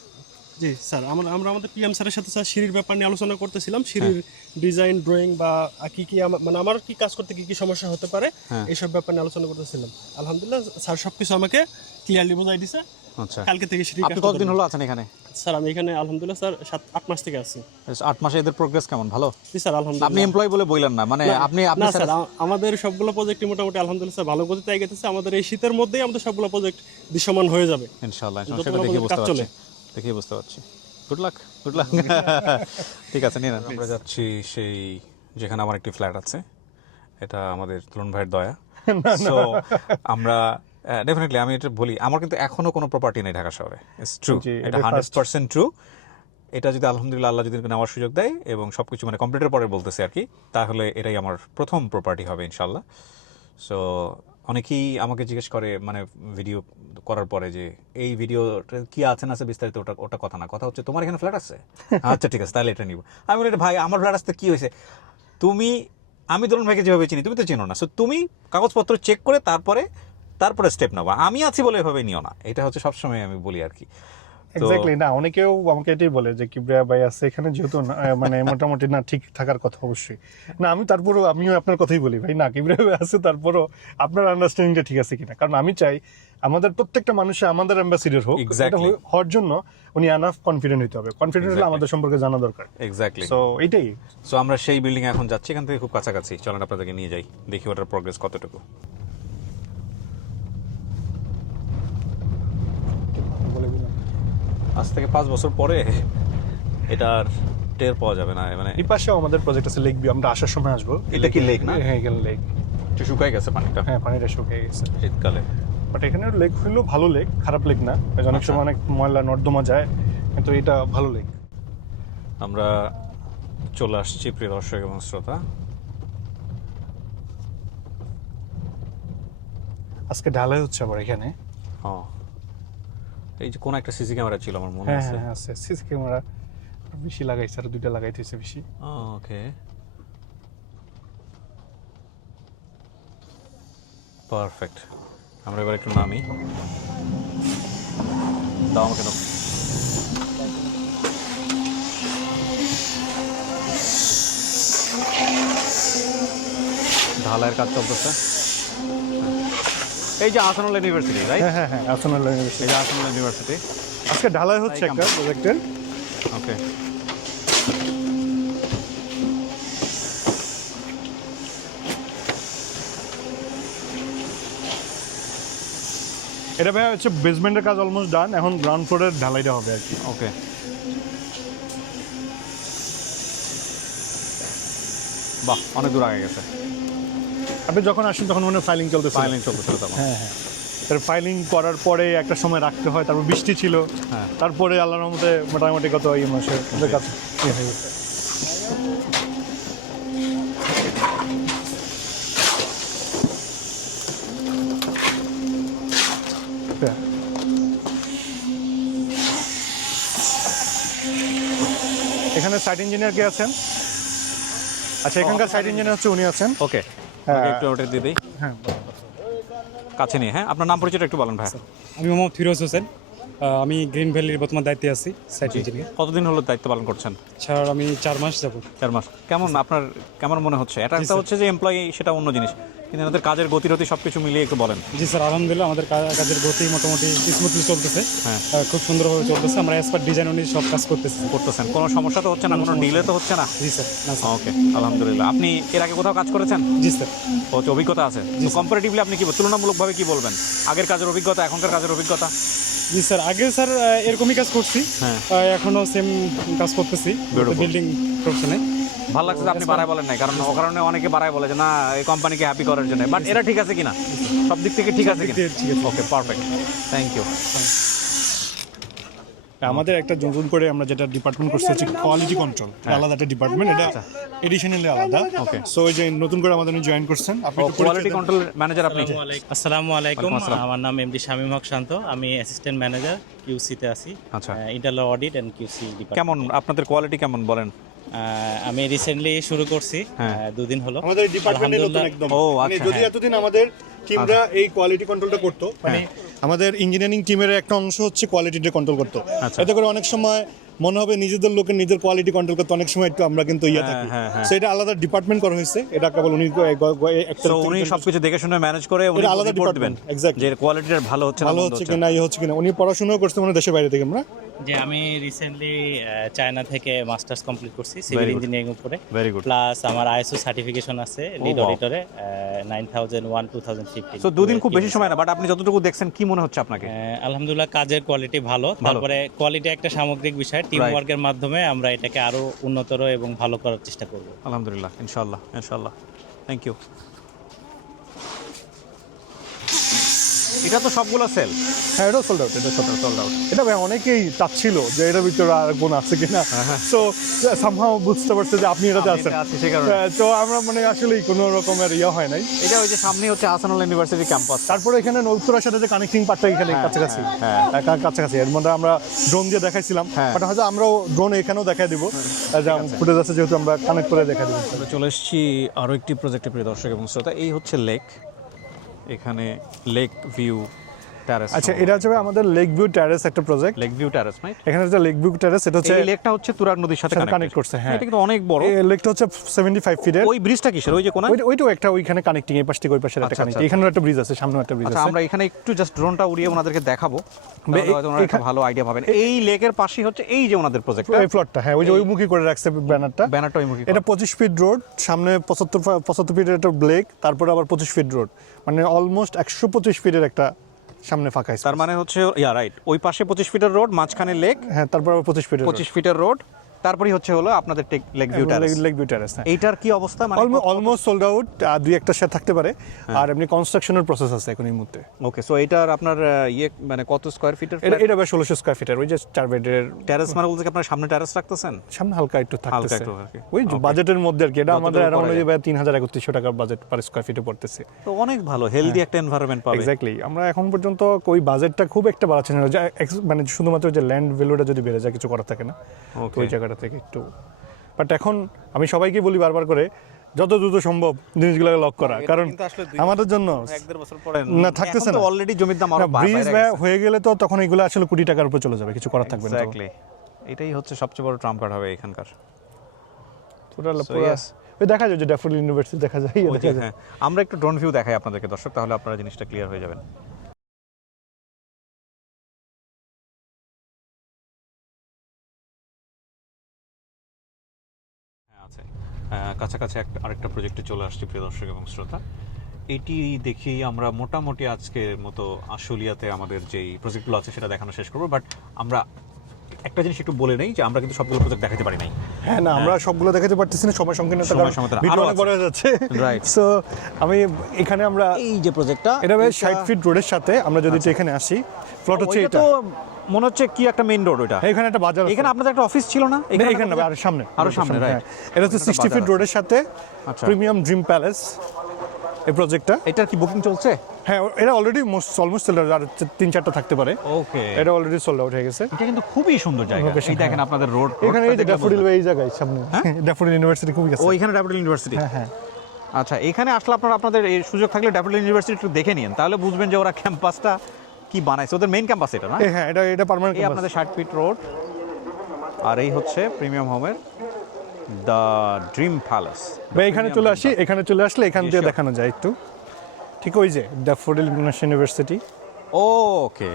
জি স্যার, আমরা আমাদের পিএম স্যারের সাথে স্যার সিঁড়ির ব্যাপার নিয়ে আলোচনা করতেছিলাম, সিঁড়ির ডিজাইন, ড্রয়িং বা কি কি মানে আমার কি কাজ করতে কি কি সমস্যা হতে পারে এইসব ব্যাপার নিয়ে আলোচনা করতেছিলাম। আলহামদুলিল্লাহ স্যার সবকিছু আমাকে ক্লিয়ারলি বোঝাই দিছে। আচ্ছা, কালকে থেকে সিঁড়ি আপনি কতদিন হলো আছেন এখানে? স্যার আমি এখানে আলহামদুলিল্লাহ স্যার 7-8 মাস থেকে আছি। 8 মাসে এদের প্রোগ্রেস কেমন? ভালো? জি স্যার, আপনি আলহামদুলিল্লাহ। এমপ্লয়ি বলে বললেন না, মানে আপনি না আপনি স্যার, আমাদের সবগুলো প্রজেক্টই মোটামুটি আলহামদুলিল্লাহ স্যার ভালো গতিতে এগোতেছে। আমাদের এই শীতের মধ্যেই আমাদের সবগুলো প্রজেক্ট দৃশ্যমান হয়ে যাবে ইনশাআল্লাহ। যতগুলো সেটা দেখে আমাদের বুঝতে কাজ চলে। পারছি, দেখে বুঝতে পারছি। Good luck, good luck. ঠিক আছে, নিন। আমরা যাচ্ছি সেই যেখানে আমার একটি ফ্ল্যাট আছে, এটা আমাদের তরুণ ভাইয়ের দয়া। সো আমরা ডেফিনেটলি, আমি এটা বলি, আমার কিন্তু এখনো কোনো প্রপার্টি নেই ঢাকা শহরে। ইটস ট্রু, জি, এটা 100% ট্রু। এটা যদি আলহামদুলিল্লাহ আল্লাহ যদি নেওয়ার সুযোগ দেয় এবং সবকিছু মানে কমপ্লিটের পরে বলতেছে আর কি, তাহলে এটাই আমার প্রথম প্রপার্টি হবে ইনশাল্লাহ। সো অনেকেই আমাকে জিজ্ঞেস করে মানে ভিডিও করার পরে যে এই ভিডিওটা কি আছে না আছে বিস্তারিত, ওটা কথা না, কথা হচ্ছে তোমার এখানে ফ্ল্যাট আছে? আচ্ছা ঠিক আছে, তাহলে এটা নিব। আমি বলি ভাই আমার ফ্ল্যাট আসতে কি হয়েছে, আমি তরুণ ভাইকে যেভাবে চিনি তুমি তো চিনো না, সো তুমি কাগজপত্র চেক করে তারপরে স্টেপ নেবা, আমি আছি বলে এভাবে নিও না। এটা হচ্ছে সবসময় আমি বলি আর কি। এক্স্যাক্টলি। না, অনেকেও আমাকে এটাই বলে যে কিবরিয়া ভাই আছে এখানে, যেহেতু মানে মোটামুটি না ঠিক থাকার কথা অবশ্যই। না, আমিও আপনার কথাই বলি ভাই, না কিবরিয়া ভাই আছে, তারপরও আপনার আন্ডারস্ট্যান্ডিংটা ঠিক আছে কিনা, কারণ আমি চাই আমাদের প্রত্যেকটা মানুষে আমাদের অ্যাম্বাসিডর হোক। এটা হওয়ার জন্য উনি এনাফ কনফিডেন্ট হতে হবে, কনফিডেন্ট হলে আমাদের সম্পর্কে জানা দরকার। এক্স্যাক্টলি। সো এইটাই। সো আমরা সেই বিল্ডিং এখন যাচ্ছি, এখান থেকে খুব কাছাকাছি। চলেন আপনাদেরকে নিয়ে যাই, দেখি ওটার প্রোগ্রেস কতটুকু। আজ থেকে 5 বছর পরে এটার টের পাওয়া যাবে না মানে এই পাশেও আমাদের প্রজেক্ট আছে লেক ভিউ, আমরা আসার সময় আসবো। এটা কি লেক না? হ্যাঁ এখানে লেক, একটু শুকায় গেছে পানিটা হ্যাঁ পানিটা শুকিয়ে গেছে। শীতকালে। বাট এখানে লেক হলো ভালো লেক, খারাপ লেক না। অনেক আচ্ছা। সময় অনেক ময়লা নর্দমা যায়, কিন্তু এটা ভালো লেক। আমরা চলে আসছি প্রিয় দর্শক এবং শ্রোতা। আজকে ঢালাই হচ্ছে আবার এখানে। এই যে কোন একটা সিসি ক্যামেরা ছিল আমার মনে হ্যাঁ আছে। হ্যাঁ আছে, সিসি ক্যামেরা বেশি লাগাইছে, আর 2টা লাগাইতেছে বেশি। ওকে, পারফেক্ট। আমরা এবার একটু নামি, দাও আমাকে দাও। ঢালাইয়ের কাজ চলতেছে। এই যে আসানুল ইউনিভার্সিটি, রাইট? হ্যাঁ হ্যাঁ হ্যাঁ আসলে এই যে আসানুল ইউনিভার্সিটি। আজকে ঢালাই হচ্ছে একটা প্রজেক্টের। ওকে, এটা ভাই হচ্ছে বেসমেন্টের কাজ অলমোস্ট ডান, এখন গ্রাউন্ড ফ্লোরের ঢালাইটা হবে আর কি। ওকে। বাহ, অনেক দূর আগে গেছে। আপনি যখন আসেন তখন মনে ফাইলিং চলতেছে। ফাইলিং চলতেছিল তখন। হ্যাঁ হ্যাঁ, ফাইলিং করার পরে একটা সময় রাখতে হয়, তারপর বৃষ্টি ছিল, হ্যাঁ। তারপরে আল্লাহর রহমতে মোটামুটি কত এই মাসে ওদের কাছে ইয়ে হয়ে গেছে। হ্যাঁ। এখানে সাইট ইঞ্জিনিয়ার কে আছেন? আচ্ছা, এখানকার সাইট ইঞ্জিনিয়ার হচ্ছে উনি আছেন। ওকে, হ্যাঁ। একটু ওটা দিয়ে দিই হ্যাঁ, কাছে নিয়ে। হ্যাঁ, আপনার নাম পরিচয়টা একটু বলেন ভাই। আমি মোহাম্মদ ফিরোজ হোসেন, আমি গ্রিন ভ্যালির বর্তমান দায়িত্বে আছি সাইট ইঞ্জিনিয়ার। কতদিন হলো দায়িত্ব পালন করছেন? স্যার আমি 4 মাস যাব। 4 মাস। কেমন আপনার কেমন মনে হচ্ছে? এটা একটা স্যার। হচ্ছে যে এমপ্লয়ি, সেটা অন্য জিনিস, কিন্তু ওদের কাজের গতিরতি সব কিছু মিলিয়ে একটু বলেন। জি স্যার, আলহামদুলিল্লাহ আমাদের কাজের গতি মোটামুটি স্মুথলি চলতেছে। হ্যাঁ। খুব সুন্দরভাবে চলতেছে। আমরা অ্যাজ পার ডিজাইন অনুযায়ী সব কাজ করতেছেন। কোনো সমস্যা তো হচ্ছে না? কোনো ডিলে তো হচ্ছে না? জি স্যার। না স্যার। ওকে, আলহামদুলিল্লাহ। আপনি এর আগে কোথাও কাজ করেছেন? জি স্যার। হচ্ছে অভিজ্ঞতা আছে? কম্পারেটিভলি আপনি কি তুলনামূলকভাবে কি বলবেন? আগের কাজের অভিজ্ঞতা, এখনকার কাজের অভিজ্ঞতা? জি স্যার, আগে স্যার এরকমই কাজ করছি, হ্যাঁ। এখনো সেম কাজ করতেছি Beautiful. বিল্ডিং প্রফেশনে। ভালো লাগছে যে আপনি বাড়ায় বলেন নাই, কারণ ও কারণে অনেকে বাড়ায় বলে যে না এই কোম্পানিকে হ্যাপি করার জন্য। বাট এটা ঠিক আছে কিনা? সব দিক থেকে ঠিক আছে কিনা? ঠিক আছে। ওকে, পারফেক্ট, থ্যাংক ইউ। আমাদের একটা নতুন করে আমরা যেটা ডিপার্টমেন্ট করছি হচ্ছে কোয়ালিটি কন্ট্রোল, আলাদা একটা ডিপার্টমেন্ট, এটা এডিশনালি আলাদা। ওকে। সো এই যে নতুন করে আমাদের জয়েন করছেন আপনি, একটু পরিচয় কোয়ালিটি দেন। কন্ট্রোল ম্যানেজার আপনি? আসসালামু আলাইকুম। ওয়ালাইকুম আসসালাম। আমার নাম এমডি শামীম হক শান্ত। আমি অ্যাসিস্ট্যান্ট ম্যানেজার কিউসিতে আছি। আচ্ছা। Internal audit and QC department. কেমন আপনাদের কোয়ালিটি কেমন বলেন? আমি রিসেন্টলি শুরু করছি, হ্যাঁ। 2 দিন হলো। আমাদের ডিপার্টমেন্টে নতুন আলহামদুলিল্লাহ। একদম। ও, মানে আচ্ছা, যদি হ্যাঁ। এতদিন আমাদের টিমরা এই কোয়ালিটি কন্ট্রোলটা করতো, মানে আমাদের ইঞ্জিনিয়ারিং টিমের একটা অংশ হচ্ছে কোয়ালিটিটা কন্ট্রোল করতো। আচ্ছা। এতে করে অনেক সময় মনে হবে নিজেদের লোকের নিজের কোয়ালিটি কন্ট্রোল করতে অনেক সময় একটু আমরা কিন্তু ইয়ে থাকি। হ্যাঁ, হ্যাঁ। সো এটা আলাদা ডিপার্টমেন্ট করা হয়েছে, এটা কেবল উনি তো উনি সবকিছু দেখে শুনে ম্যানেজ করে উনি এটা আলাদা রিপোর্ট দিবেন department, exactly. যে কোয়ালিটিটা ভালো হচ্ছে না ভালো মন্দ হচ্ছে হচ্ছে কিনা ইয়ে হচ্ছে কিনা। উনি পড়াশোনাও করছে মানে দেশের বাইরে থেকে। আমরা যে আমি রিসেন্টলি চায়না থেকে মাস্টার্স কমপ্লিট করছি সিভিল Very good. ইঞ্জিনিয়ারিং উপরে। Very good. প্লাস আমার আইএসও সার্টিফিকেশন আছে লিড wow. অডিটরে 9001 2015। তো দুদিন খুব বেশি সময় না, বাট আপনি যতটুকু দেখছেন কি মনে হচ্ছে আপনাকে? আলহামদুলিল্লাহ কাজের কোয়ালিটি ভালো। তারপরে কোয়ালিটি একটা সামগ্রিক বিষয়, টিম Right. ওয়ার্কের মাধ্যমে আমরা এটাকে আরো উন্নতর এবং ভালো করার চেষ্টা করব। আলহামদুলিল্লাহ, ইনশাআল্লাহ ইনশাআল্লাহ, থ্যাংক ইউ। এটা তো সবগুলো সেল? হ্যাঁ এটাও সোল্ড আউট, এটা সোল্ড আউট। এটা ভাই অনেকেই চাচ্ছিল যে এটার ভিতরে আর কোন আছে কিনা, সো সামহাও বুঝতে পারছে যে আপনি এটাতে আছেন। আছি, সে কারণে। তো আমরা মানে আসলেই কোনো রকমের ইয়ে হয় নাই। এটা ওই যে সামনে হচ্ছে আসানুল ইউনিভার্সিটি ক্যাম্পাস। তারপরে এখানে উত্তরার সাথে যে কানেক্টিং পার্টটা এখানে কাছাকাছি, কাছাকাছি এর মধ্যে আমরা ড্রোন দিয়ে দেখাইছিলাম, হ্যাঁ। বাট হয়তো আমরাও ড্রোন এখানেও দেখাই দিব, ফুটেজ আছে যেহেতু আমরা কানেক্ট করে দেখাই দিব। আমরা চলে এসেছি আরও একটি প্রজেক্টে, প্রিয় দর্শক এবং শ্রোতা। এই হচ্ছে লেক, এখানে লেক ভিউ টেরেস। আচ্ছা, এটা হচ্ছে আমাদের লেক ভিউ টেরেস একটা project. Lake view terrace, right? এখানে যে লেক ভিউ টেরেস, এটা হচ্ছে এই লেকটা হচ্ছে তুরাগ নদীর সাথে কানেক্ট কানেক্ট করছে। হ্যাঁ, এটা কিন্তু অনেক বড়। এই লেকটা হচ্ছে 75 ফিটের। ওই ব্রিজটা কিসের? ওই যে কোনা? ওইটাও একটা ওইখানে কানেক্টিং, এই পাশ থেকে ওই পাশের একটা আচ্ছা, কানেক্টিং। আচ্ছা। এখানেও একটা ব্রিজ আছে, সামনেও একটা ব্রিজ আচ্ছা, আছে। আমরা এখানে একটু জাস্ট ড্রোনটা উড়িয়ে ওনাদেরকে দেখাবো, তাহলে হয়তো ওনারা একটা ভালো আইডিয়া পাবেন। এই লেকের পাশেই হচ্ছে এই যে ওনাদের প্রজেক্ট, এই প্লটটা, হ্যাঁ ওই যে ওই মুখী করে রাখছে ব্যানারটা। ব্যানারটা ওই মুখী। এটা 25 ফিট রোড, সামনে 75 ফিটের একটা লেক, তারপরে আবার 25 ফিট রোড, মানে অলমোস্ট 125 ফিটের একটা সামনে ফাঁকা তার মানে হচ্ছে রাইট, ওই পাশে 25 ফিটের রোড, মাঝখানে লেক, হ্যাঁ তারপর আবার 25 ফিটের 25 ফিটের রোড, তারপরেই হলো আপনাদের lake view terrace. Lake view terrace. এইটার কি অবস্থা? মানে অলমোস্ট সোল্ড আউট, দুই একটা শেয়ার থাকতে পারে, আর এমনি কনস্ট্রাকশনের প্রসেস আছে এখন এই মুহূর্তে। ওকে, সো এইটার আপনার মানে কত স্কয়ার ফিটের? এটা বেশ 1600 স্কয়ার ফিটের, ওই যে 4 বেডের টেরাস মানে বলতে কি আপনার সামনে টেরাস রাখতেছেন? সামনে হালকা একটু থাকতেছে, একটু আর কি। ওই বাজেটের মধ্যে আর কি। এটা আমাদের যতটুকু অ্যারাউন্ড করা যায়। 3000-3100 টাকার বাজেট পার স্কয়ার ফিটে পড়তেছে। তো অনেক ভালো, হেলদি একটা এনভায়রনমেন্ট পাবে। এক্স্যাক্টলি। আমরা এখন পর্যন্ত ওই বাজেটটা খুব একটা বাড়াচ্ছি না, মানে শুধুমাত্র যে ল্যান্ড ভ্যালুটা যদি বেড়ে যায় কিছু করার থাকে না, তো ওই জায়গাটা থেকে একটু। বাট এখন আমি সবাইকে বলি বারবার করে, যত দ্রুত সম্ভব জিনিসগুলোকে লক করা, কারণ আমাদের জন্য 1-1.5 বছর পরে না থাকতেছে না, অলরেডি জমির দাম আরো ব্রিজ হয়ে গেলে তো তখন এগুলো আসলে কোটি টাকার উপর চলে যাবে, কিছু করার থাকবে না। এক্স্যাক্টলি, এটাই হচ্ছে সবচেয়ে বড় ট্রাম্প কার্ড হবে এখানকার। পুরো ওই দেখা যায় যে ড্যাফোডিল ইউনিভার্সিটি দেখা যায়। হ্যাঁ, আমরা একটু ড্রোন ভিউ দেখাই আপনাদেরকে দর্শক, তাহলে আপনারা জিনিসটা ক্লিয়ার হয়ে যাবেন। আছে কাছাকাছি আরেকটা প্রজেক্টে চলে আসছি প্রিয় দর্শক এবং শ্রোতা। এটি দেখি আমরা মোটামুটি আজকের মতো আশুলিয়াতে আমাদের যেই প্রজেক্টগুলো আছে সেটা দেখানো শেষ করবো। বাট আমরা একটা জিনিস একটু বলে নেই যে আমরা কিন্তু সবগুলো প্রজেক্ট দেখাতে পারি নাই। হ্যাঁ না, আমরা সবগুলো দেখাতে পারতেছি না, সময় সংকীর্ণতা, সময় সংকীর্ণতা ভিডিও আরো অনেক আছে। বড় হয়ে যাচ্ছে। Right. সো আমি এখানে আমরা এই যে প্রজেক্টটা, এটা বেশ 60 ফিট রোডের সাথে, আমরা যদি একটু এখানে আসি, প্লট হচ্ছে ওইটা এটা। তো মনে হচ্ছে কি একটা মেইন রোড ওইটা। এখানে একটা বাজার আছে। এখানে আপনাদের একটা অফিস ছিল না? এখানে না, আর সামনে, আরো সামনে, হ্যাঁ। রাইট। এটা হচ্ছে 60 ফিট রোডের সাথে আচ্ছা। প্রিমিয়াম ড্রিম প্যালেস এই প্রজেক্টটা। এটার কি বুকিং চলছে? হ্যাঁ, এটা অলরেডি অলমোস্ট সোল্ড আউট, আর 3-4টা থাকতে পারে। ওকে, এটা অলরেডি সোল্ড আউট হয়ে গেছে। এটা কিন্তু খুবই সুন্দর জায়গা। Location, এই দেখেন আপনাদের রোড, এখানে এই যে ড্যাফোডিল এই জায়গায় সামনে, ড্যাফোডিল ইউনিভার্সিটি খুবই কাছে। ও এখানে ড্যাফোডিল ইউনিভার্সিটি। হ্যাঁ হ্যাঁ। আচ্ছা, এখানে আসলে আপনাদের এই সুযোগ থাকলে ড্যাফোডিল ইউনিভার্সিটি একটু দেখে নিন, তাহলে বুঝবেন যে ওরা ক্যাম্পাসটা কি বানাইছে। ওদের মেইন ক্যাম্পাস এটা না? হ্যাঁ, এটা পার্মানেন্ট এই আপনাদের 60 ফিট রোড, আর এই হচ্ছে প্রিমিয়াম হোমের দ্য ড্রিম প্যালেস। বা এখানে চলে আসি, এখানে চলে আসলে এখান দিয়ে sure. দেখানো যায় একটু। ঠিক ওই যে ড্যাফোডিল ইউনিভার্সিটি। ওকে,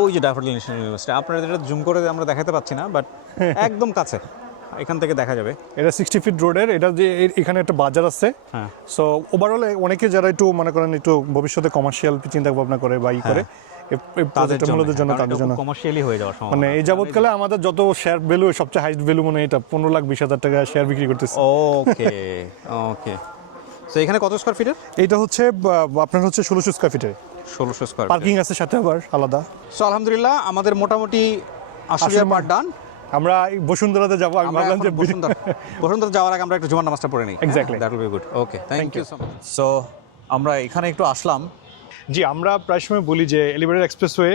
ওই যে ড্যাফোডিল ইউনিভার্সিটি, আপনারা এটা জুম করে আমরা দেখাতে পাচ্ছি না, বাট একদম কাছে, এখান থেকে দেখা যাবে। এটা 60 ফিট রোডের, এটা যে এখানে একটা বাজার আছে। হ্যাঁ। সো ওভারঅল অনেকে যারা একটু মনে করেন একটু ভবিষ্যতে কমার্শিয়াল চিন্তা ভাবনা করে বা করে, এই প্রজেক্টটা মূলত জন্য, তাদের জন্য কমার্শিয়ালি হয়ে যাওয়ার সম্ভাবনা। মানে এই যাবৎকালে আমাদের যত শেয়ার ভ্যালু, সবচেয়ে হাইস্ট ভ্যালু মনে হয় এটা 15,20,000 টাকা শেয়ার বিক্রি করতেছে। ওকে ওকে, তো এখানে কত স্কয়ার ফিটের? এইটা হচ্ছে আপনার হচ্ছে 1600 স্কয়ার ফিটের, 1600 স্কয়ার। পার্কিং আছে সাথে আবার আলাদা। সো আলহামদুলিল্লাহ আমাদের মোটামুটি আশুলিয়া পার্ট ডান। আমরা বসুন্ধরাতে যাবো, আমি ভাবলাম যে বসুন্ধরা যাওয়ার আগে আমরা একটু জুমার নামাজটা পড়ে নিই। Exactly. That will be good. Okay, thank you so much. So আমরা এখানে একটু আসলাম। জি, আমরা প্রায় সময় বলি যে এলিভেটেড এক্সপ্রেসওয়ে